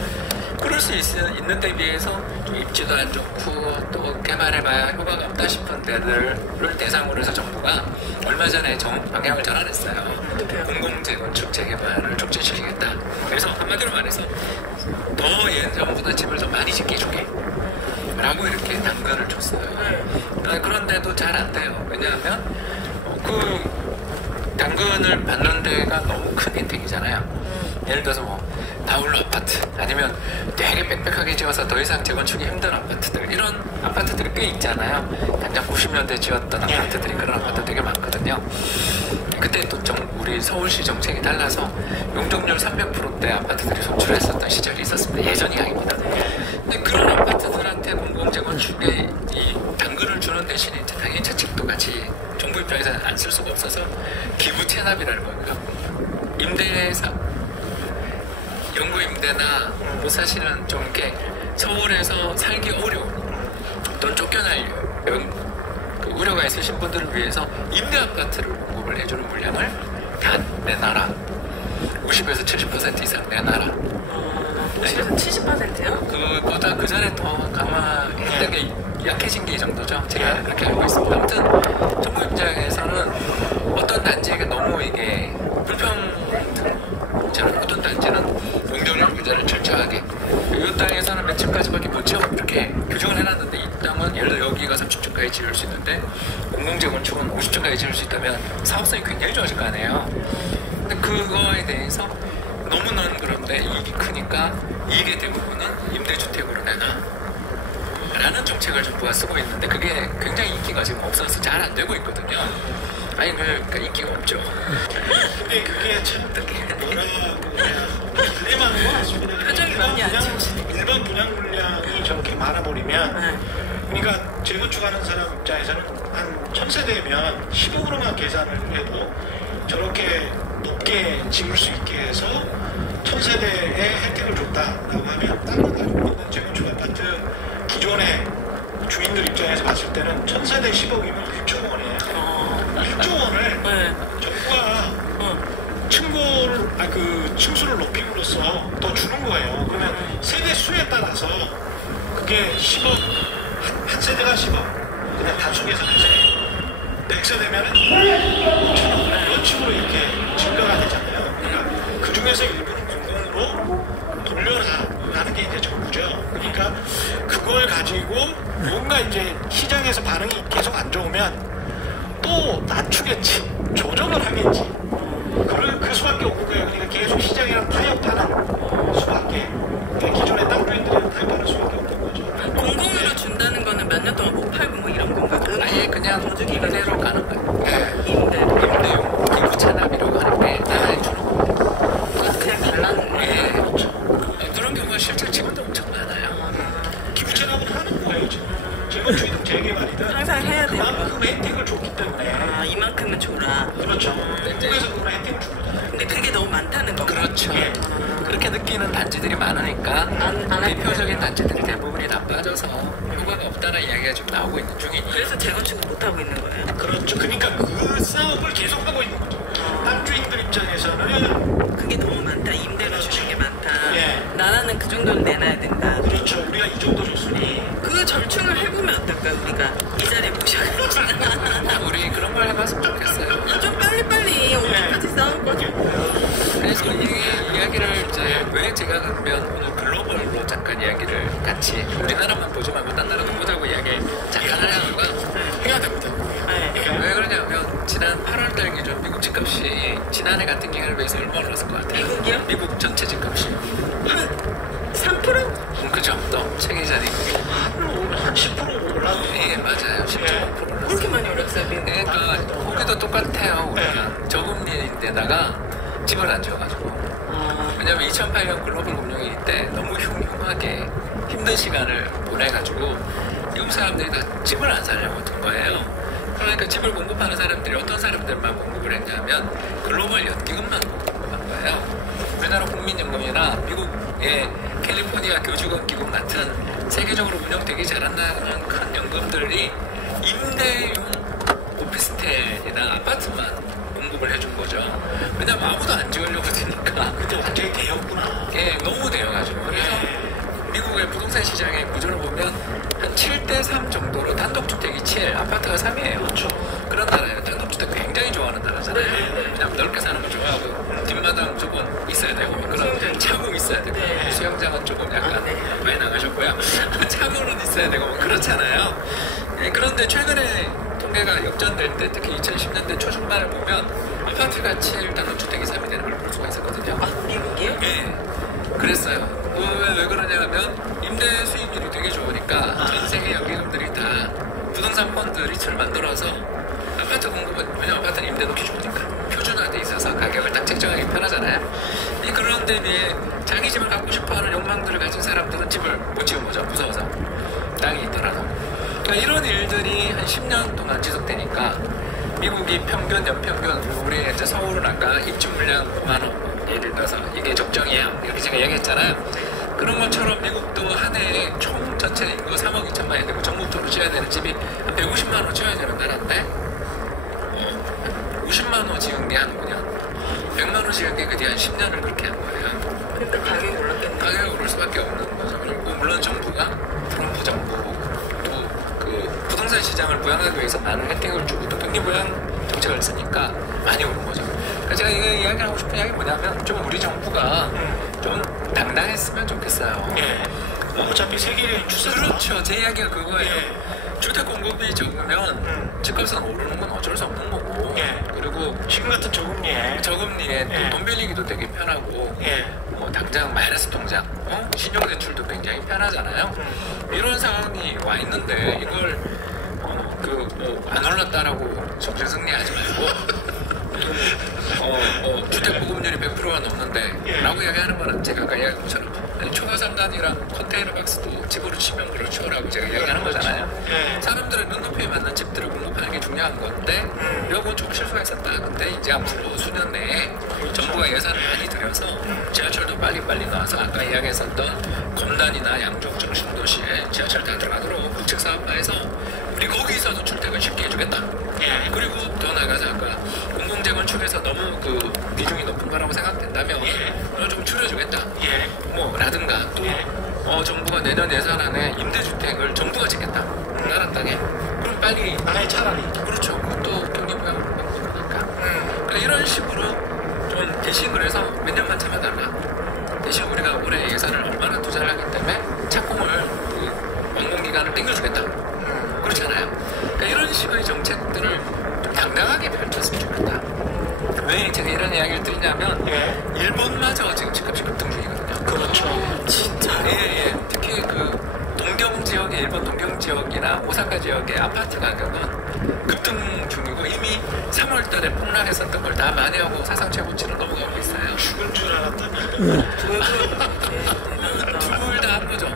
그럴 수 있는 데 비해서 좀 입지도 안 좋고 또 개발해봐야 효과가 없다 싶은 데들을 대상으로 해서 정부가 얼마 전에 방향을 전환했어요. 공공재건축 재개발을 촉진시키겠다. 그래서 한마디로 말해서 더 예전보다 집을 더 많이 짓게 해줄게 라고 이렇게 당근을 줬어요. 그런데도 잘 안 돼요. 왜냐하면 그 당근을 받는 데가 너무 큰 혜택이잖아요. 예를 들어서 다울로 아파트 아니면 되게 빽빽하게 지어서 더 이상 재건축이 힘든 아파트들 이런 아파트들이 꽤 있잖아요. 당장 90년대 지었던 아파트들이 그런 아파트 되게 많거든요. 그때 또 우리 서울시 정책이 달라서 용적률 300%대 아파트들이 속출했었던 시절이 있었습니다. 예전 이야기입니다. 근데 그런 아파트들한테 공공재건축에 이 당근을 주는 대신에 이제 당연히 차칙도 같이 정부 입장에서는 안 쓸 수가 없어서 기부 체납이라는 거예요. 임대사 연구 임대나 뭐 사실은 좀 이렇게 서울에서 살기 어려운 또는 쫓겨날 그 우려가 있으신 분들을 위해서 임대 아파트를 공급을 해주는 물량을 다 내놔라. 50에서 70% 이상 내놔라. 50에서 70%요? 그보다 그 전에 더 강화했던 게 약해진 게 이 정도죠. 제가 그렇게 알고 있습니다. 아무튼 정부 입장에서는 어떤 단지에게 너무 이게 불평처럼 어떤 단지는 용적률 규제를 철저하게 이 땅에서는 몇 층까지밖에 못 지어 이렇게 규정을 해놨는데 이 땅은 예를 들어 여기가 30층까지 지을 수 있는데 공공재건축은 50층까지 지을 수 있다면 사업성이 굉장히 좋아질 거 아니에요. 근데 그거에 대해서 너무는 그런데 이익이 크니까 이익의 대부분은 임대주택으로 내놔 라는 정책을 정부가 쓰고 있는데 그게 굉장히 인기가 지금 없어서 잘 안 되고 있거든요. 아니 그러니까 인기가 없죠. 근데 그게 참 딜레마인 것 같습니다. 표정이 많이 안 일반 분양 물량이 저렇게 많아버리면 그러니까 재건축하는 사람 입장에서는 한 1000세대면 10억으로만 계산을 해도 저렇게 높게 지을 수 있게 해서 1000세대의 혜택을 줬다라고 하면 땅을 가지고 있는 재건축 아파트 기존의 주인들 입장에서 봤을 때는 1000세대 10억이면 1조 원이에요. 1조 원을 정부가 층수를 높임으로써 더 주는 거예요. 그러면 세대 수에 따라서 그게 10억, 한 세대가 10억, 그냥 단순 계산해서 100세대면 5천억 이런 식으로 이렇게 증가가 되잖아요. 그러니까 그 중에서 일부는 공공으로 돌려라는 게 이제 정부죠. 그러니까 그걸 가지고 뭔가 이제 시장에서 반응이 계속 안 좋으면 또 낮추겠지, 조정을 하겠지. 그 수밖에 없는 거예요. 그러니까 계속 시장이랑 타협하는 수밖에, 기존의 땅 주인들이랑 타협하는 수밖에 없는 거죠. 공공으로 준다는 거는 몇 년 동안 못 팔고 뭐 이런 건가요? 아예 그냥 임대로 가는 거예요. 임대로. 기부 체납이라고 하는데 나라에 주는 겁니다. 그냥 달라는 거예요? 그렇죠. 그런 경우가 실제 지금도 엄청 많아요. 기부 체납을 하는 거예요. 재건축이든 재개발이든 항상 해야 돼요. 그만큼 혜택을 줬기 때문에. 이만큼은 줘라. 그렇죠. 그래서 그런 혜택을 준 거잖아요. 근데 그게 너무 많다는 거. 그렇죠. 그렇게 느끼는 단지들이 많으니까 대표적인 단지들이 대부분이 다 빠져서 효과가 없다는 이야기가 좀 나오고 있는 중이니. 그래서 재건축을 못 하고 있는 거예요. 그렇죠. 그러니까 그 싸움을 계속하고 있는 거죠. 땅 주인들 입장에서는 그게 너무 많다. 임대로 주는 게 많다. 예. 나라는 그 정도는 내놔야 된다. 그렇죠. 우리가 이 정도 줬으니. 그 절충을 해보면 어떨까요? 우리가 이 자리에 모셔가지고. 우리 그런 걸 해봤으면 좋겠어요. 좀 빨리빨리 어디까지 싸울 거죠. 그래서 이 이야기를 이제 왜 제가 그러면 오늘 글로벌로 잠깐 이야기를 같이 우리나라만 보지 말고 딴 나라도 보자고 이야기 잠깐 하려는 건 해야 됩니다. 왜 그러냐면 지난 8월달 기준 미국 집값이 지난해 같은 기간에 비해서 얼마 올랐을 것 같아요? 미국이요? 미국 전체 집값이 한 3%? 그죠? 또 최기자니 한 10% 올랐네. 예 맞아요 10.5% 올랐어요. 그렇게 많이 올랐어요, 미국. 그러니까 거기도 미국도 똑같아요. 우리가 저금리인데다가 집을 안 지어가지고. 왜냐면 2008년 글로벌 금융위기 때 너무 흉흉하게 힘든 시간을 보내가지고 미국 사람들이 다 집을 안 사려고 든 거예요. 그러니까 집을 공급하는 사람들이 어떤 사람들만 공급을 했냐면 글로벌 연기금만 공급한 거예요. 우리나라 국민연금이나 미국의 캘리포니아 교직원 기금 같은 세계적으로 운영되기 잘한다는 큰 연금들이 임대용 오피스텔이나 아파트만 공급을 해준 거죠. 왜냐면 아무도 안 지으려고 드니까. 그때 완전히 대였구나. 예, 너무 대여가지고. 그래서 미국의 부동산 시장의 구조를 보면 한 7대3 정도로 단독주택이 7, 아파트가 3이에요. 그렇죠. 그런 나라예요. 단독주택 굉장히 좋아하는 나라잖아요. 그냥 넓게 사는 거 좋아하고 뒷마당 무조건 있어야 되고 그런 차고 있어야 되고 수영장은 조금 약간 많이 나가셨고요. 차고는 있어야 되고 뭐 그렇잖아요. 예, 그런데 최근에 통계가 역전될 때 특히 2010년대 초중반을 보면 아파트가 7, 단독주택이 3이 되는 걸 볼 수가 있었거든요. 아, 미국이요? 예. 그랬어요. 왜 그러냐 하면 임대 수익률이 되게 좋으니까 전 세계 연기금들이 다 부동산 펀드 리츠를 만들어서 아파트 공급은, 왜냐면 아파트는 임대 놓기 좋으니까 표준화돼 있어서 가격을 딱 책정하기 편하잖아요. 그런 데 비해 자기 집을 갖고 싶어하는 욕망들을 가진 사람들은 집을 못 지은 거죠. 무서워서. 땅이 있더라도. 그러니까 이런 일들이 한 10년 동안 지속되니까 미국이 평균, 연평균, 우리 이제 서울은 아까 입주 물량 5만 원, 예를 들어서 이게 적정이에요. 이렇게 제가 얘기했잖아요. 그런 것처럼 미국도 한 해에 총 전체 인구 3억 2천만이 되고 전국적으로 지어야 되는 집이 한 150만 호 지어야 되는 나라인데 50만 호 지은 게 한 5년, 100만 호 지은 게 그 뒤에 한 10년을 그렇게 한 거예요. 그러니까 가격이 올랐겠네. 가격이 오를 수밖에 없는 거죠. 그리고 물론 정부가 트럼프 정부도 그 부동산 시장을 부양하기 위해서 많은 혜택을 주고 또 경기 부양 정책을 쓰니까 많이 오른 거죠. 그러니까 제가 이야기하고 싶은 이야기 뭐냐면 좀 우리 정부가 좀 당당했으면 좋겠어요. 예. 어차피 세계적인 추세가. 그렇죠. 제 이야기가 그거예요. 주택 공급이 적으면 집값은 오르는 건 어쩔 수 없는 거고. 그리고 지금 같은 저금리에 저금리에 또 돈 빌리기도 되게 편하고. 뭐 당장 마이너스 통장, 신용대출도 굉장히 편하잖아요. 이런 상황이 와 있는데 이걸 안 올랐다라고 정신승리하지 말고 주택 보급률이 100%가 넘는데 라고 이야기하는 거는 제가 아까 이야기한 것처럼 초과 3단이랑 컨테이너 박스도 집으로 치면 그렇죠 라고 제가 이야기하는 거잖아요. 사람들의 눈높이에 맞는 집들을 공급하는 게 중요한 건데 여건 좀 실수가 있었다. 근데 이제 앞으로 수년 내에 정부가 예산을 많이 들여서 지하철도 빨리빨리 나와서 아까 이야기했었던 검단이나 양쪽 중심도시에 지하철 다 들어가도록 국책사업화해서 우리 거기서도 출퇴근 쉽게 해주겠다. 그리고 더 나아가서 아까 공공재건축에서 너무 그 비중이 높은 거라고 생각된다면 좀 줄여주겠다. 뭐 라든가 또 정부가 내년 예산안에 임대주택을 정부가 짓겠다. 나라 땅에. 그럼 빨리 아예 차라리. 그렇죠. 그것도 경기부양 방법이니까. 그러니까 이런 식으로 좀 대신을 해서 몇 년만 참아달라. 대신 우리가 올해 예산을 얼마나 투자를 하기 때문에 착공을 완공기간을 땡겨주겠다. 그렇잖아요. 그러니까 이런 식의 정책들을 좀 당당하게 펼쳤으면 좋겠다. 왜 제가 이런 이야기를 드리냐면 일본마저 지금 집값이 급등 중이거든요. 그렇죠. 진짜. 예. 특히 그 동경 지역의 일본 동경 지역이나 오사카 지역의 아파트 가격은 급등 중이고 이미 3월달에 폭락했었던 걸 다 만회하고 사상 최고치로 넘어가고 있어요. 죽은 줄 알았더니. 둘 다 한 거죠.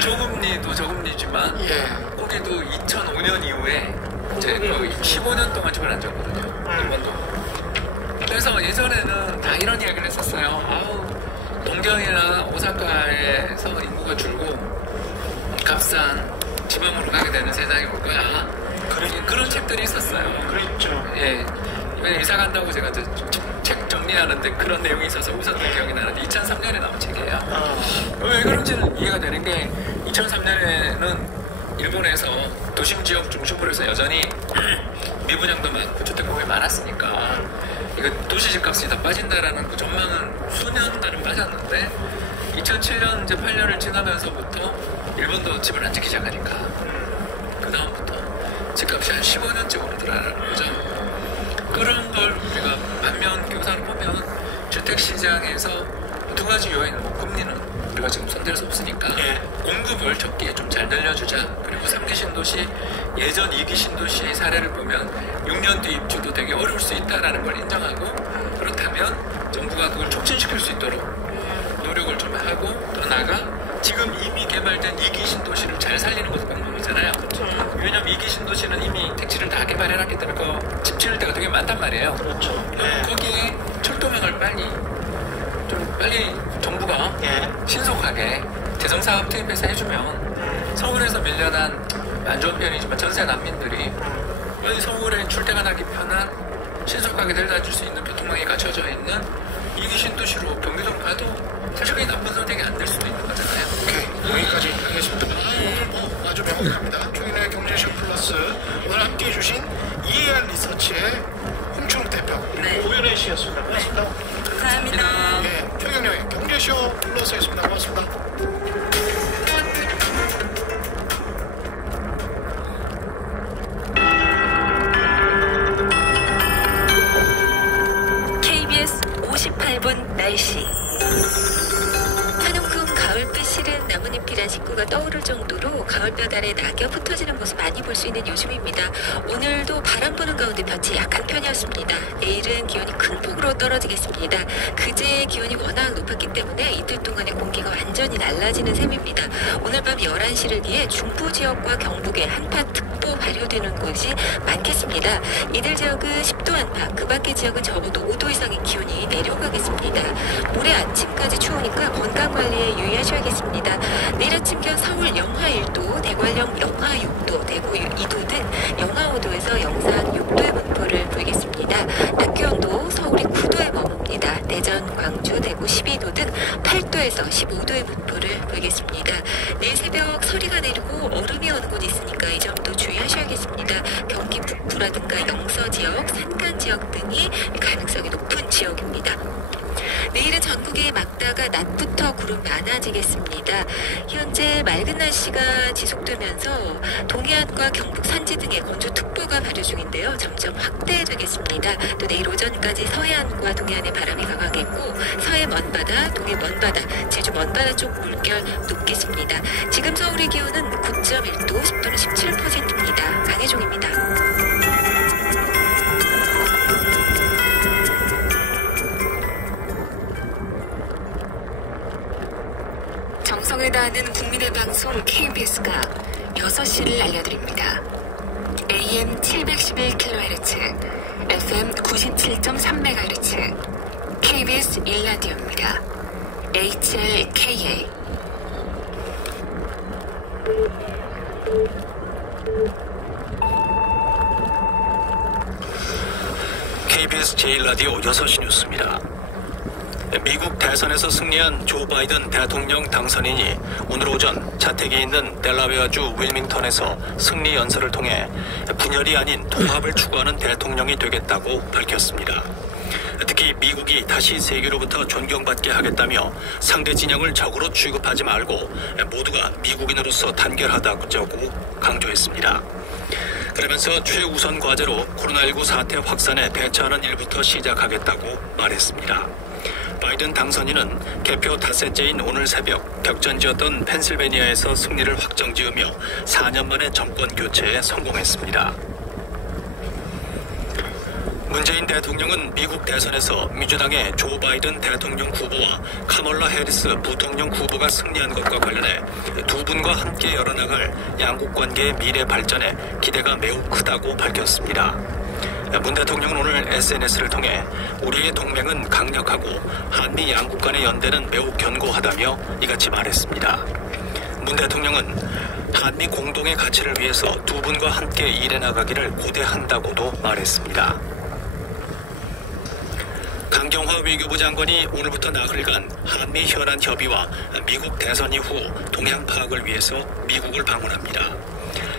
저금리도 저금리지만 거기도 2005년 이후에 이제 거의 15년 동안 집을 안 졌거든요. 일본도. 그래서 예전에는 다 이런 이야기를 했었어요. 아우, 동경이나 오사카에서 인구가 줄고 값싼 지방으로 가게 되는 세상이 올 거야. 그런 책들이 있었어요. 그랬죠. 예. 이번에 이사 간다고 제가 책 정리하는데 그런 내용이 있어서 웃었던 기억이 나는데 2003년에 나온 책이에요. 왜 그런지는 이해가 되는 게 2003년에는 일본에서 도심 지역 중심으로 해서 여전히 미분양도 많고 주택 공급이 많았으니까 이거 도시 집값이 다 빠진다라는 그 전망은 수년 달은 빠졌는데 2007년 이제 8년을 지나면서부터 일본도 집을 안 짓기 시작하니까 그 다음부터 집값이 한 15년째 오르더라는 거죠. 그런 걸 우리가 반면 교사로 보면 주택시장에서 두 가지 요인, 금리는 우리가 지금 손댈 수 없으니까 공급을 적기에 좀 잘 늘려주자. 그리고 3기 신도시 예전 2기 신도시의 사례를 보면 6년 뒤 입주도 되게 어려울 수 있다라는 걸 인정하고 그렇다면 정부가 그걸 촉진시킬 수 있도록 노력을 좀 하고 더 나아가 지금 이미 개발된 2기 신도시를 잘 살리는 것도 방법이잖아요. 왜냐면 2기 신도시는 이미 택지를 다 개발해놨기 때문에 그 집 지을 때가 되게 많단 말이에요. 그렇죠. 거기에 철도망을 빨리 정부가 신속하게 재정사업 투입해서 해주면 서울에서 밀려난 안 좋은 표현이지만 전세 난민들이 여기 서울에 출퇴근하기 편한 신속하게 데려다 줄 수 있는 교통망이 갖춰져 있는 2기 신도시로 경기도 가도 사실 그게 나쁜 선택이 안 될 수도 있는 거잖아요. 오케이, 여기까지 하겠습니다. 오늘 아주 명확합니다. 조인의 경제쇼 플러스 오늘 함께 해주신 EAR 리서치의 홍춘욱 대표 그리고 오연혜 씨였습니다. 고맙습니다. 감사합니다. 최경영의 경제쇼 플러스였습니다. 고맙습니다. KBS 58분 날씨. 한움큼 가을빛 실은 나뭇잎이란 식구가 떠오를 정도로 가을볕 아래 낙엽 흩어지는 모습 많이 볼 수 있는 요즘입니다. 오늘도 바람 부는 가운데 볕이 약한 편이었습니다. 내일은 기온이 큰 폭으로 떨어지겠습니다. 그제 기온이 워낙 높았기 때문에 이틀 동안의 공기가 완전히 날라지는 셈입니다. 오늘 밤 11시를 기해 중부 지역과 경북에 한파특보 발효되는 곳이 많겠습니다. 이들 지역은 10도 안팎, 그 밖의 지역은 적어도 5도 이상의 기온이 내려가겠습니다. 모레 아침까지 추우니까 건강관리에 유의하셔야겠습니다. 내일 아침 기온 서울 영하 1도, 대관령 영하 6도, 대구 2도 등 영하 5도에서 영상 6도의 분포를 보이겠습니다. 낮 기온도 서울이 9도에 머뭅니다. 대전, 광주, 대구 12도 등 8도에서 15도의 분포를 보이겠습니다. 내일 새벽 서리가 내리고 얼음이 오는 곳이 있으니까 이 점도 주의하셔야겠습니다. 경기 북부라든가 영서 지역, 산간 지역 등이 가능성이 높은 지역입니다. 내일은 전국에 막다가 낮부터 구름 많아지겠습니다. 현재 맑은 날씨가 지속되면서 동해안과 경북 산지 등에 건조특보가 발효 중인데요. 점점 확대되겠습니다. 또 내일 오전까지 서해안과 동해안의 바람이 강하겠고 서해 먼바다, 동해 먼바다, 제주 먼바다 쪽 물결 높겠습니다. 지금 서울의 기온은 9.1도, 습도는 17%입니다. 강혜종입니다. 정성을 다하는 국민의 방송 KBS가 6시를 알려드립니다. AM 711kHz, FM 97.3MHz, KBS 1라디오입니다. HLKA. KBS 제1라디오 6시 뉴스입니다. 미국 대선에서 승리한 조 바이든 대통령 당선인이 오늘 오전 자택이 있는 델라웨어주 윌밍턴에서 승리 연설을 통해 분열이 아닌 통합을 추구하는 대통령이 되겠다고 밝혔습니다. 특히 미국이 다시 세계로부터 존경받게 하겠다며 상대 진영을 적으로 취급하지 말고 모두가 미국인으로서 단결하다고 강조했습니다. 그러면서 최우선 과제로 코로나19 사태 확산에 대처하는 일부터 시작하겠다고 말했습니다. 바이든 당선인은 개표 닷새째인 오늘 새벽 격전지였던 펜실베니아에서 승리를 확정지으며 4년 만에 정권 교체에 성공했습니다. 문재인 대통령은 미국 대선에서 민주당의 조 바이든 대통령 후보와 카멀라 해리스 부통령 후보가 승리한 것과 관련해 두 분과 함께 열어나갈 양국 관계의 미래 발전에 기대가 매우 크다고 밝혔습니다. 문 대통령은 오늘 SNS를 통해 우리의 동맹은 강력하고 한미 양국 간의 연대는 매우 견고하다며 이같이 말했습니다. 문 대통령은 한미 공동의 가치를 위해서 두 분과 함께 일해 나가기를 고대한다고도 말했습니다. 강경화 외교부 장관이 오늘부터 나흘간 한미 현안 협의와 미국 대선 이후 동향 파악을 위해서 미국을 방문합니다.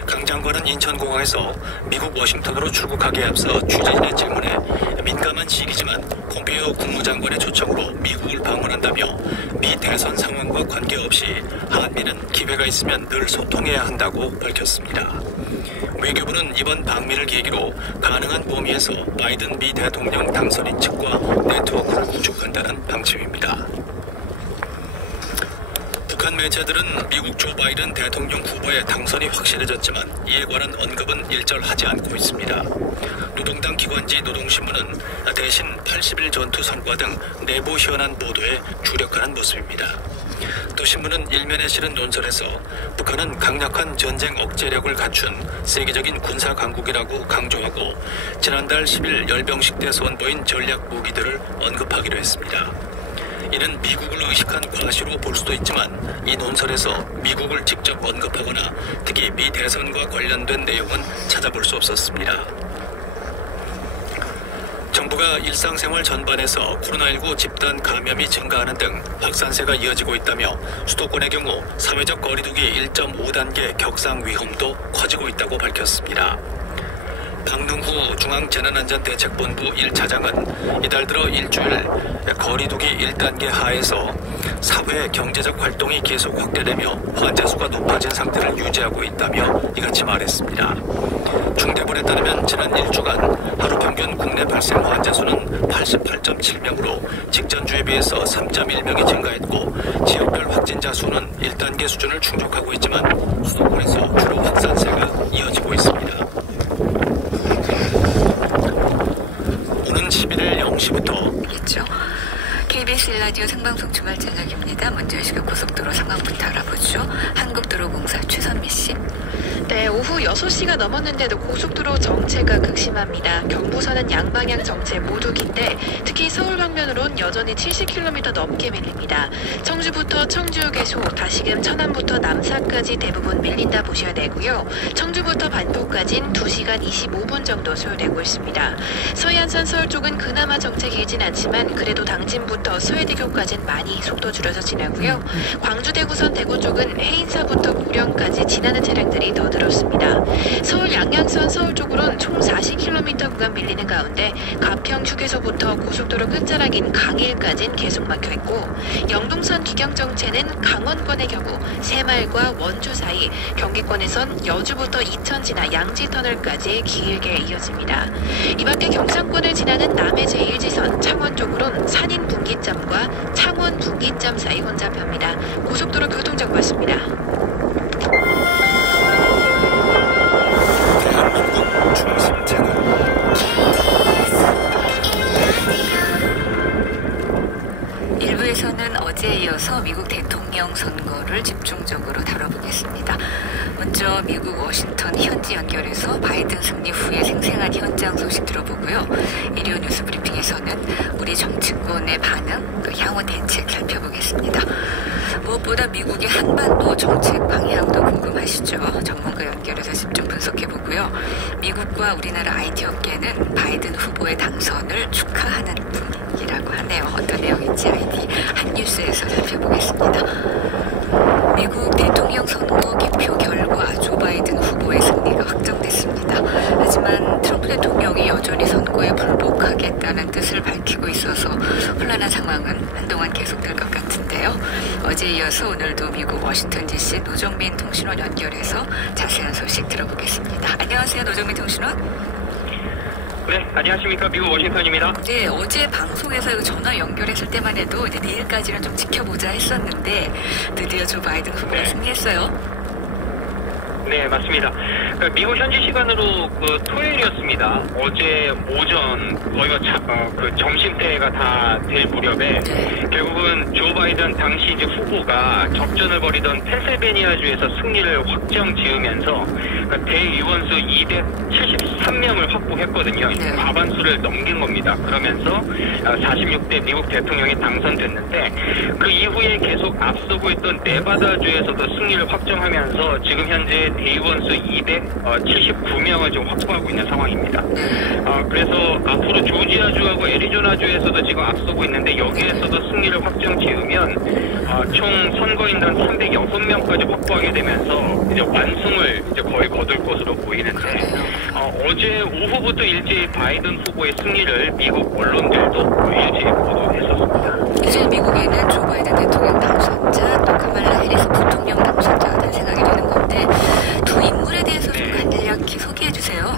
강 장관은 인천공항에서 미국 워싱턴으로 출국하기에 앞서 취재진의 질문에 민감한 시기지만 폼페이오 국무장관의 초청으로 미국을 방문한다며 미 대선 상황과 관계없이 한미는 기회가 있으면 늘 소통해야 한다고 밝혔습니다. 외교부는 이번 방미를 계기로 가능한 범위에서 바이든 미 대통령 당선인 측과 네트워크를 구축한다는 방침입니다. 일반 매체들은 미국 조 바이든 대통령 후보의 당선이 확실해졌지만 이에 관한 언급은 일절하지 않고 있습니다. 노동당 기관지 노동신문은 대신 80일 전투 성과 등 내부 현안 보도에 주력하는 모습입니다. 또 신문은 일면에 실은 논설에서 북한은 강력한 전쟁 억제력을 갖춘 세계적인 군사 강국이라고 강조하고 지난달 10일 열병식 때 선보인 전략 무기들을 언급하기로 했습니다. 이는 미국을 의식한 과시로 볼 수도 있지만 이 논설에서 미국을 직접 언급하거나 특히 미 대선과 관련된 내용은 찾아볼 수 없었습니다. 정부가 일상생활 전반에서 코로나19 집단 감염이 증가하는 등 확산세가 이어지고 있다며 수도권의 경우 사회적 거리두기 1.5단계 격상 위험도 커지고 있다고 밝혔습니다. 박능후 중앙재난안전대책본부 1차장은 이달 들어 일주일 거리두기 1단계 하에서 사회 경제적 활동이 계속 확대되며 환자 수가 높아진 상태를 유지하고 있다며 이같이 말했습니다. 중대본에 따르면 지난 일주간 하루 평균 국내 발생 환자 수는 88.7명으로 직전주에 비해서 3.1명이 증가했고 지역별 확진자 수는 1단계 수준을 충족하고 있지만 수도권에서 주로 확산세가 이어지고 있습니다. 오는 11일 0시부터 있죠. KBS 1라디오 생방송 주말 저녁입니다. 먼저 이 시각 고속도로 상황부터 알아보죠. 한국도로공사 최선미 씨. 네, 오후 6시가 넘었는데도 고속도로 정체가 극심합니다. 경부선은 양방향 정체 모두 긴데 특히 서울 방면으론 여전히 70km 넘게 밀립니다. 청주부터 청주휴게소, 다시금 천안부터 남사까지 대부분 밀린다 보셔야 되고요. 청주부터 반포까지는 2시간 25분 정도 소요되고 있습니다. 서해안선 서울 쪽은 그나마 정체 길진 않지만 그래도 당진부터 서해대교까지는 많이 속도 줄여서 지나고요. 광주대구선 대구 쪽은 해인사부터 구령까지 지나는 차량들이 더 늘었습니다. 서울 양양선 서울 쪽으로는 총 40km 구간 밀리는 가운데 가평 휴게소부터 고속도로 끝자락인 강일까지는 계속 막혀있고 영동선 귀경 정체는 강원권의 경우 새말과 원주 사이, 경기권에선 여주부터 이천 지나 양지터널까지 길게 이어집니다. 이밖에 경상권을 지나는 남해 제1지선 창원 쪽으로는 산인 분기점과 창원 분기점 사이 혼잡합니다. 고속도로 교통정보 왔습니다. 일부에서는 어제에 이어서 미국 대통령 선거를 집중적으로 다뤄보겠습니다. 먼저 미국 워싱턴 현지 연결해서 바이든 승리 후에 생생한 현장 소식 들어보고요. 일요 뉴스 브리핑에서는 우리 정치권의 반응, 향후 대책 살펴보겠습니다. 무엇보다 미국의 한반도 정책 방향도 궁금하시죠? 전문가 연결해서 집중 분석해보고요. 미국과 우리나라 IT 업계는 바이든 후보의 당선을 축하하는 분위기라고 하네요. 어떤 내용인지 IT 한뉴스에서 살펴보겠습니다. 미국 대통령 선거 개표 결과 조 바이든 후보의 승리가 확정됐습니다. 하지만 트럼프 대통령이 여전히 선거에 불복하겠다는 뜻을 밝히고 있어서 혼란한 상황은 한동안 계속될 것 같은데요. 어제에 이어서 오늘도 미국 워싱턴 DC 노정민 통신원 연결해서 자세한 소식 들어보겠습니다. 안녕하세요, 노정민 통신원. 네, 안녕하십니까. 미국 워싱턴입니다. 네, 어제 방송에서 전화 연결했을 때만 해도 이제 내일까지는 좀 지켜보자 했었는데 드디어 조 바이든 후보가 승리했어요. 네, 맞습니다. 미국 현지 시간으로 토요일이었습니다. 어제 오전 거의가 점심때가 다 될 무렵에 결국은 조 바이든 당시 이제 후보가 접전을 벌이던 펜실베니아주에서 승리를 확정 지으면서 대의원수 273명을 확보했거든요. 과반수를 넘긴 겁니다. 그러면서 46대 미국 대통령이 당선됐는데 그 이후에 계속 앞서고 있던 네바다주에서도 승리를 확정하면서 지금 현재 대의원수 279명을 지금 확보하고 있는 상황입니다. 그래서 앞으로 조지아주하고 애리조나주에서도 지금 앞서고 있는데 여기에서도 승리를 확정 지으면 총 선거인단 306명까지 확보하게 되면서 이제 완승을 이제 거의 거둘 것으로 보이는데 어제 오후부터 일제히 바이든 후보의 승리를 미국 언론들도 일제히 보도했었습니다. 이제 미국에는 조 바이든 대통령 당선자 또 카말라 해리스 부통령 당선자가 탄생하게 되는 건데 두 인물에 대해서 좀 간략히 소개해 주세요.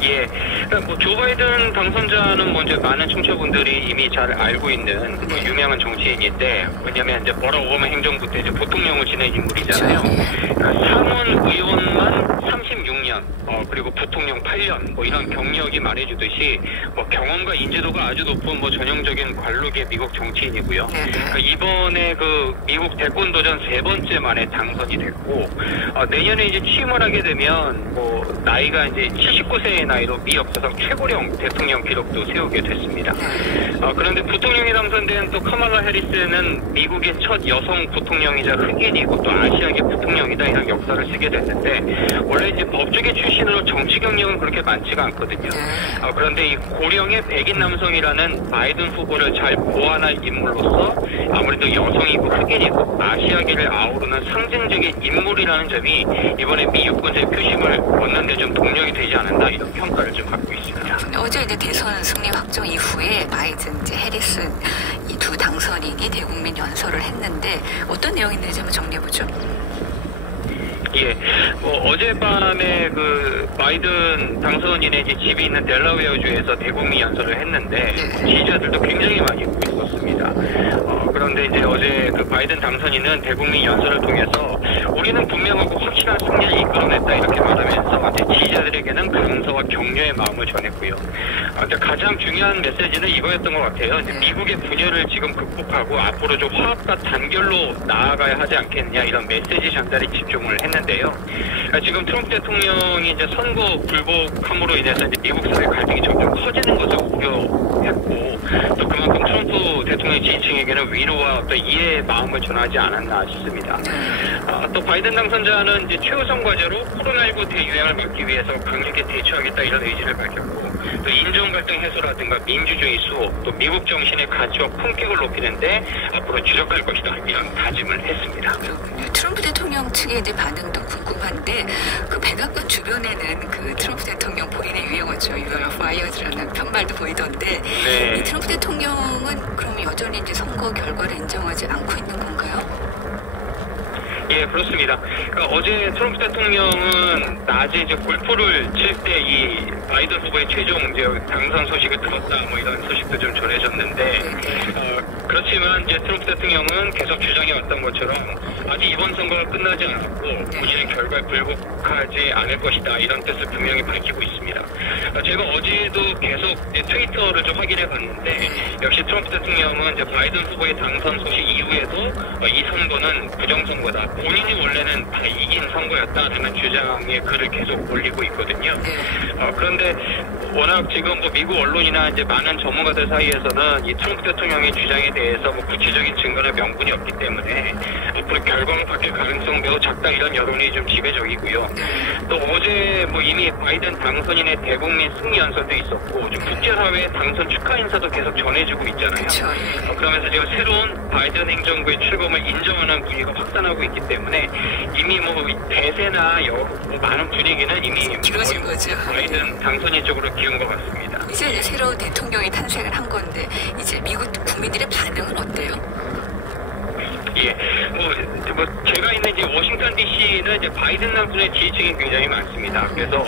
예, 그러니까 뭐 조 바이든 당선자는 먼저 많은 청취자분들이 이미 잘 알고 있는 뭐 유명한 정치인인데, 왜냐면 이제 버락 오바마 행정부 때 이제 부통령을 지낸 인물이잖아요. 그러니까 상원 의원만 36년, 그리고 부통령 8년, 뭐 이런 경력이 말해주듯이 뭐 경험과 인지도가 아주 높은 뭐 전형적인 관록의 미국 정치인이고요. 그러니까 이번에 그 미국 대권 도전 3번째 만에 당선이 됐고, 내년에 이제 취임을 하게 되면 뭐 나이가 이제 79세의 나이로 미 역사상 최고령 대통령 기록도 세우게 됐습니다. 그런데 부통령이 당선된 또 카말라 해리스는 미국의 첫 여성 부통령이자 흑인이고 또 아시아계 부통령이다, 이런 역사를 쓰게 됐는데, 원래 이제 법조계 출신으로 정치 경력은 그렇게 많지가 않거든요. 그런데 이 고령의 백인 남성이라는 바이든 후보를 잘 보완할 인물로서 아무래도 여성이고 흑인이고 아시아계를 아우르는 상징적인 인물이라는 점이 이번에 미 유권자의 표심을 얻는 데 좀 동력이 되지 않았나, 이런 평가를 좀 받고 있습니다. 어제 이제 대선 승리 확정 이후에 바이든, 이제 해리스 이 두 당선인이 대국민 연설을 했는데 어떤 내용이 있는지 한번 정리해보죠. 예, 뭐 어젯밤에 그 바이든 당선인의 이제 집이 있는 델라웨어주에서 대국민 연설을 했는데 지지자들도 굉장히 많이 오고 있었습니다. 그런데 이제 어제 그 바이든 당선인은 대국민 연설을 통해서 우리는 분명하고 확실한 승리를 이끌어냈다, 이렇게 말하면서 이제 지지자들에게는 감사와 격려의 마음을 전했고요. 가장 중요한 메시지는 이거였던 것 같아요. 이제 미국의 분열을 지금 극복하고 앞으로 좀 화합과 단결로 나아가야 하지 않겠냐, 이런 메시지 전달에 집중을 했는데요. 지금 트럼프 대통령이 이제 선거 불복함으로 인해서 이제 미국 사회 갈등이 점점 커지는 것을 우려했고, 또 그만큼 트럼프 대통령 지지층에게는 위로와 또 이해의 마음을 전하지 않았나 싶습니다. 또 바이든 당선자는 이제 최우선 과제로 코로나19 대유행을 막기 위해서 강력히 대처하겠다, 이런 의지를 밝혔고, 또 인종 갈등 해소라든가 민주주의 수호, 또 미국 정신의 가치와 품격을 높이는데 앞으로 주력할 것이다, 이런 다짐을 했습니다. 트럼프 대통령 측의 이제 반응도 궁금한데, 그 백악관 주변에는 그 트럼프 대통령 본인의 유행어죠, You are fired라는 편말도 보이던데, 이 트럼프 대통령은 그럼 여전히 이제 선거 결과를 인정하지 않고 있는 건가요? 예, 그렇습니다. 그러니까 어제 트럼프 대통령은 낮에 이제 골프를 칠 때 이 바이든 후보의 최종 이제 당선 소식을 들었다, 뭐 이런 소식도 좀 전해졌는데, 그렇지만 이제 트럼프 대통령은 계속 주장해왔던 것처럼 아직 이번 선거가 끝나지 않았고 본인의 결과에 불복하지 않을 것이다, 이런 뜻을 분명히 밝히고 있습니다. 제가 어제도 계속 이제 트위터를 좀 확인해봤는데, 역시 트럼프 대통령은 이제 바이든 후보의 당선 소식 이후에도 이 선거는 부정선거다, 본인이 원래는 다 이긴 선거였다라는 주장의 글을 계속 올리고 있거든요. 그런데 워낙 지금 뭐 미국 언론이나 이제 많은 전문가들 사이에서는 이 트럼프 대통령의 주장에 대해서 뭐 구체적인 증거나 명분이 없기 때문에 앞으로 결과가 바뀔 가능성 매우 작다, 이런 여론이 좀 지배적이고요. 또 어제 뭐 이미 바이든 당선인의 대국민 승리 연설도 있었고, 좀 국제사회의 당선 축하 인사도 계속 전해지고 있잖아요. 그러면서 지금 새로운 바이든 행정부의 출범을 인정하는 분위기가 확산하고 있기 때문에 이미 뭐 대세나 뭐 많은 분위기는 이미 길어진 거죠. 바이든 당선인 쪽으로 기운 것 같습니다. 이제 새로운 대통령이 탄생을 한 건데, 이제 미국 국민들의 반응은 어때요? 예, 뭐 제가 있는 이제 워싱턴 D.C.는 이제 바이든 당선의 지지층이 굉장히 많습니다. 그래서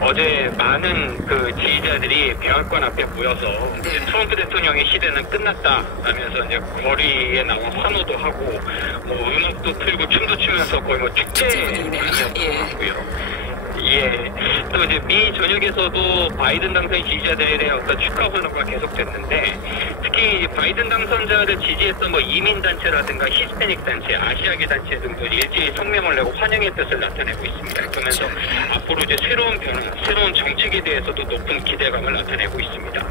어제 많은 그 지지자들이 백악관 앞에 모여서 이제 트럼프 대통령의 시대는 끝났다라면서 이제 거리에 나와 환호도 하고, 뭐 음악도 틀고 춤도 추면서 거의 뭐 축제 분위기였고요. 예. 또 이제 미 전역에서도 바이든 당선 지지자들의 어떤 축하 환호가 계속됐는데, 특히 바이든 당선자를 지지했던 뭐 이민단체라든가 히스패닉 단체, 아시아계 단체 등도 일제히 성명을 내고 환영의 뜻을 나타내고 있습니다. 그러면서 앞으로 이제 새로운 변화, 새로운 정책에 대해서도 높은 기대감을 나타내고 있습니다.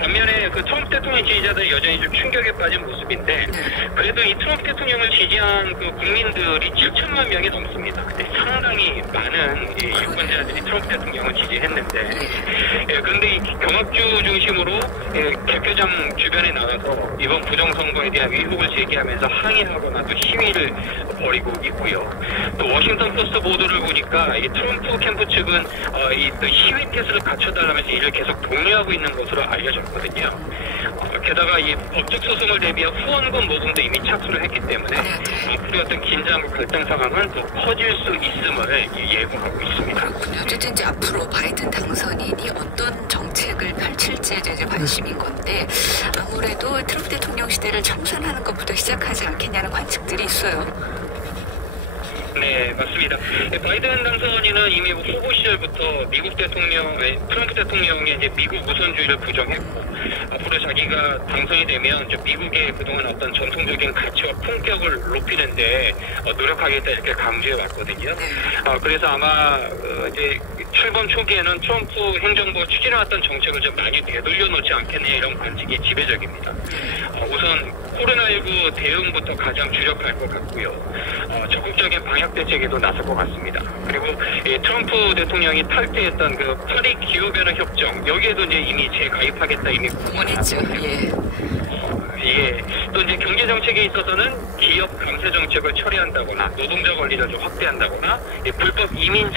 반면에 그 트럼프 대통령 지지자들이 여전히 좀 충격에 빠진 모습인데, 그래도 이 트럼프 대통령을 지지한 그 국민들이 7천만 명이 넘습니다. 상당히 많은 유권자들이 트럼프 대통령을 지지했는데, 그런데 이 경합주 중심으로 개표장 주변에 나가서 이번 부정선거에 대한 의혹을 제기하면서 항의하거나 또 시위를 벌이고 있고요. 또 워싱턴 포스트 보도를 보니까 이 트럼프 캠프 측은 이 또 시위 태세를 갖춰달라면서 이를 계속 독려하고 있는 것으로 알려졌거든요. 게다가 이 법적 소송을 대비한 후원금 모금도 이미 착수를 했기 때문에 앞으로 어떤 긴장과 갈등 상황은 더 커질 수 있음을 예고하고 있습니다. 그렇군요. 어쨌든 이제 앞으로 바이든 당선인이 어떤 정책을 펼칠지에 이제 관심인 건데 아무래도 트럼프 대통령 시대를 청산하는 것부터 시작하지 않겠냐는 관측들이 있어요. 네, 맞습니다. 바이든 당선인은 이미 후보 시절부터 트럼프 대통령의 이제 미국 우선주의를 부정했고, 앞으로 자기가 당선이 되면 미국의 그동안 어떤 전통적인 가치와 품격을 높이는데 노력하겠다 이렇게 강조해 왔거든요. 그래서 아마 이제 출범 초기에는 트럼프 행정부가 추진해왔던 정책을 좀 많이 되돌려 놓지 않겠냐 이런 관측이 지배적입니다. 우선 코로나19 대응부터 가장 주력할 것 같고요. 적극적인 방역 대책에도 나설 것 같습니다. 그리고 트럼프 대통령이 탈퇴했던 그 파리 기후변화 협정 여기에도 이제 이미 재가입하겠다 이미 원했죠. 예. 또 이제 경제 정책에 있어서는 기업 감세 정책을 처리한다거나 노동자 권리를 좀 확대한다거나 불법 이민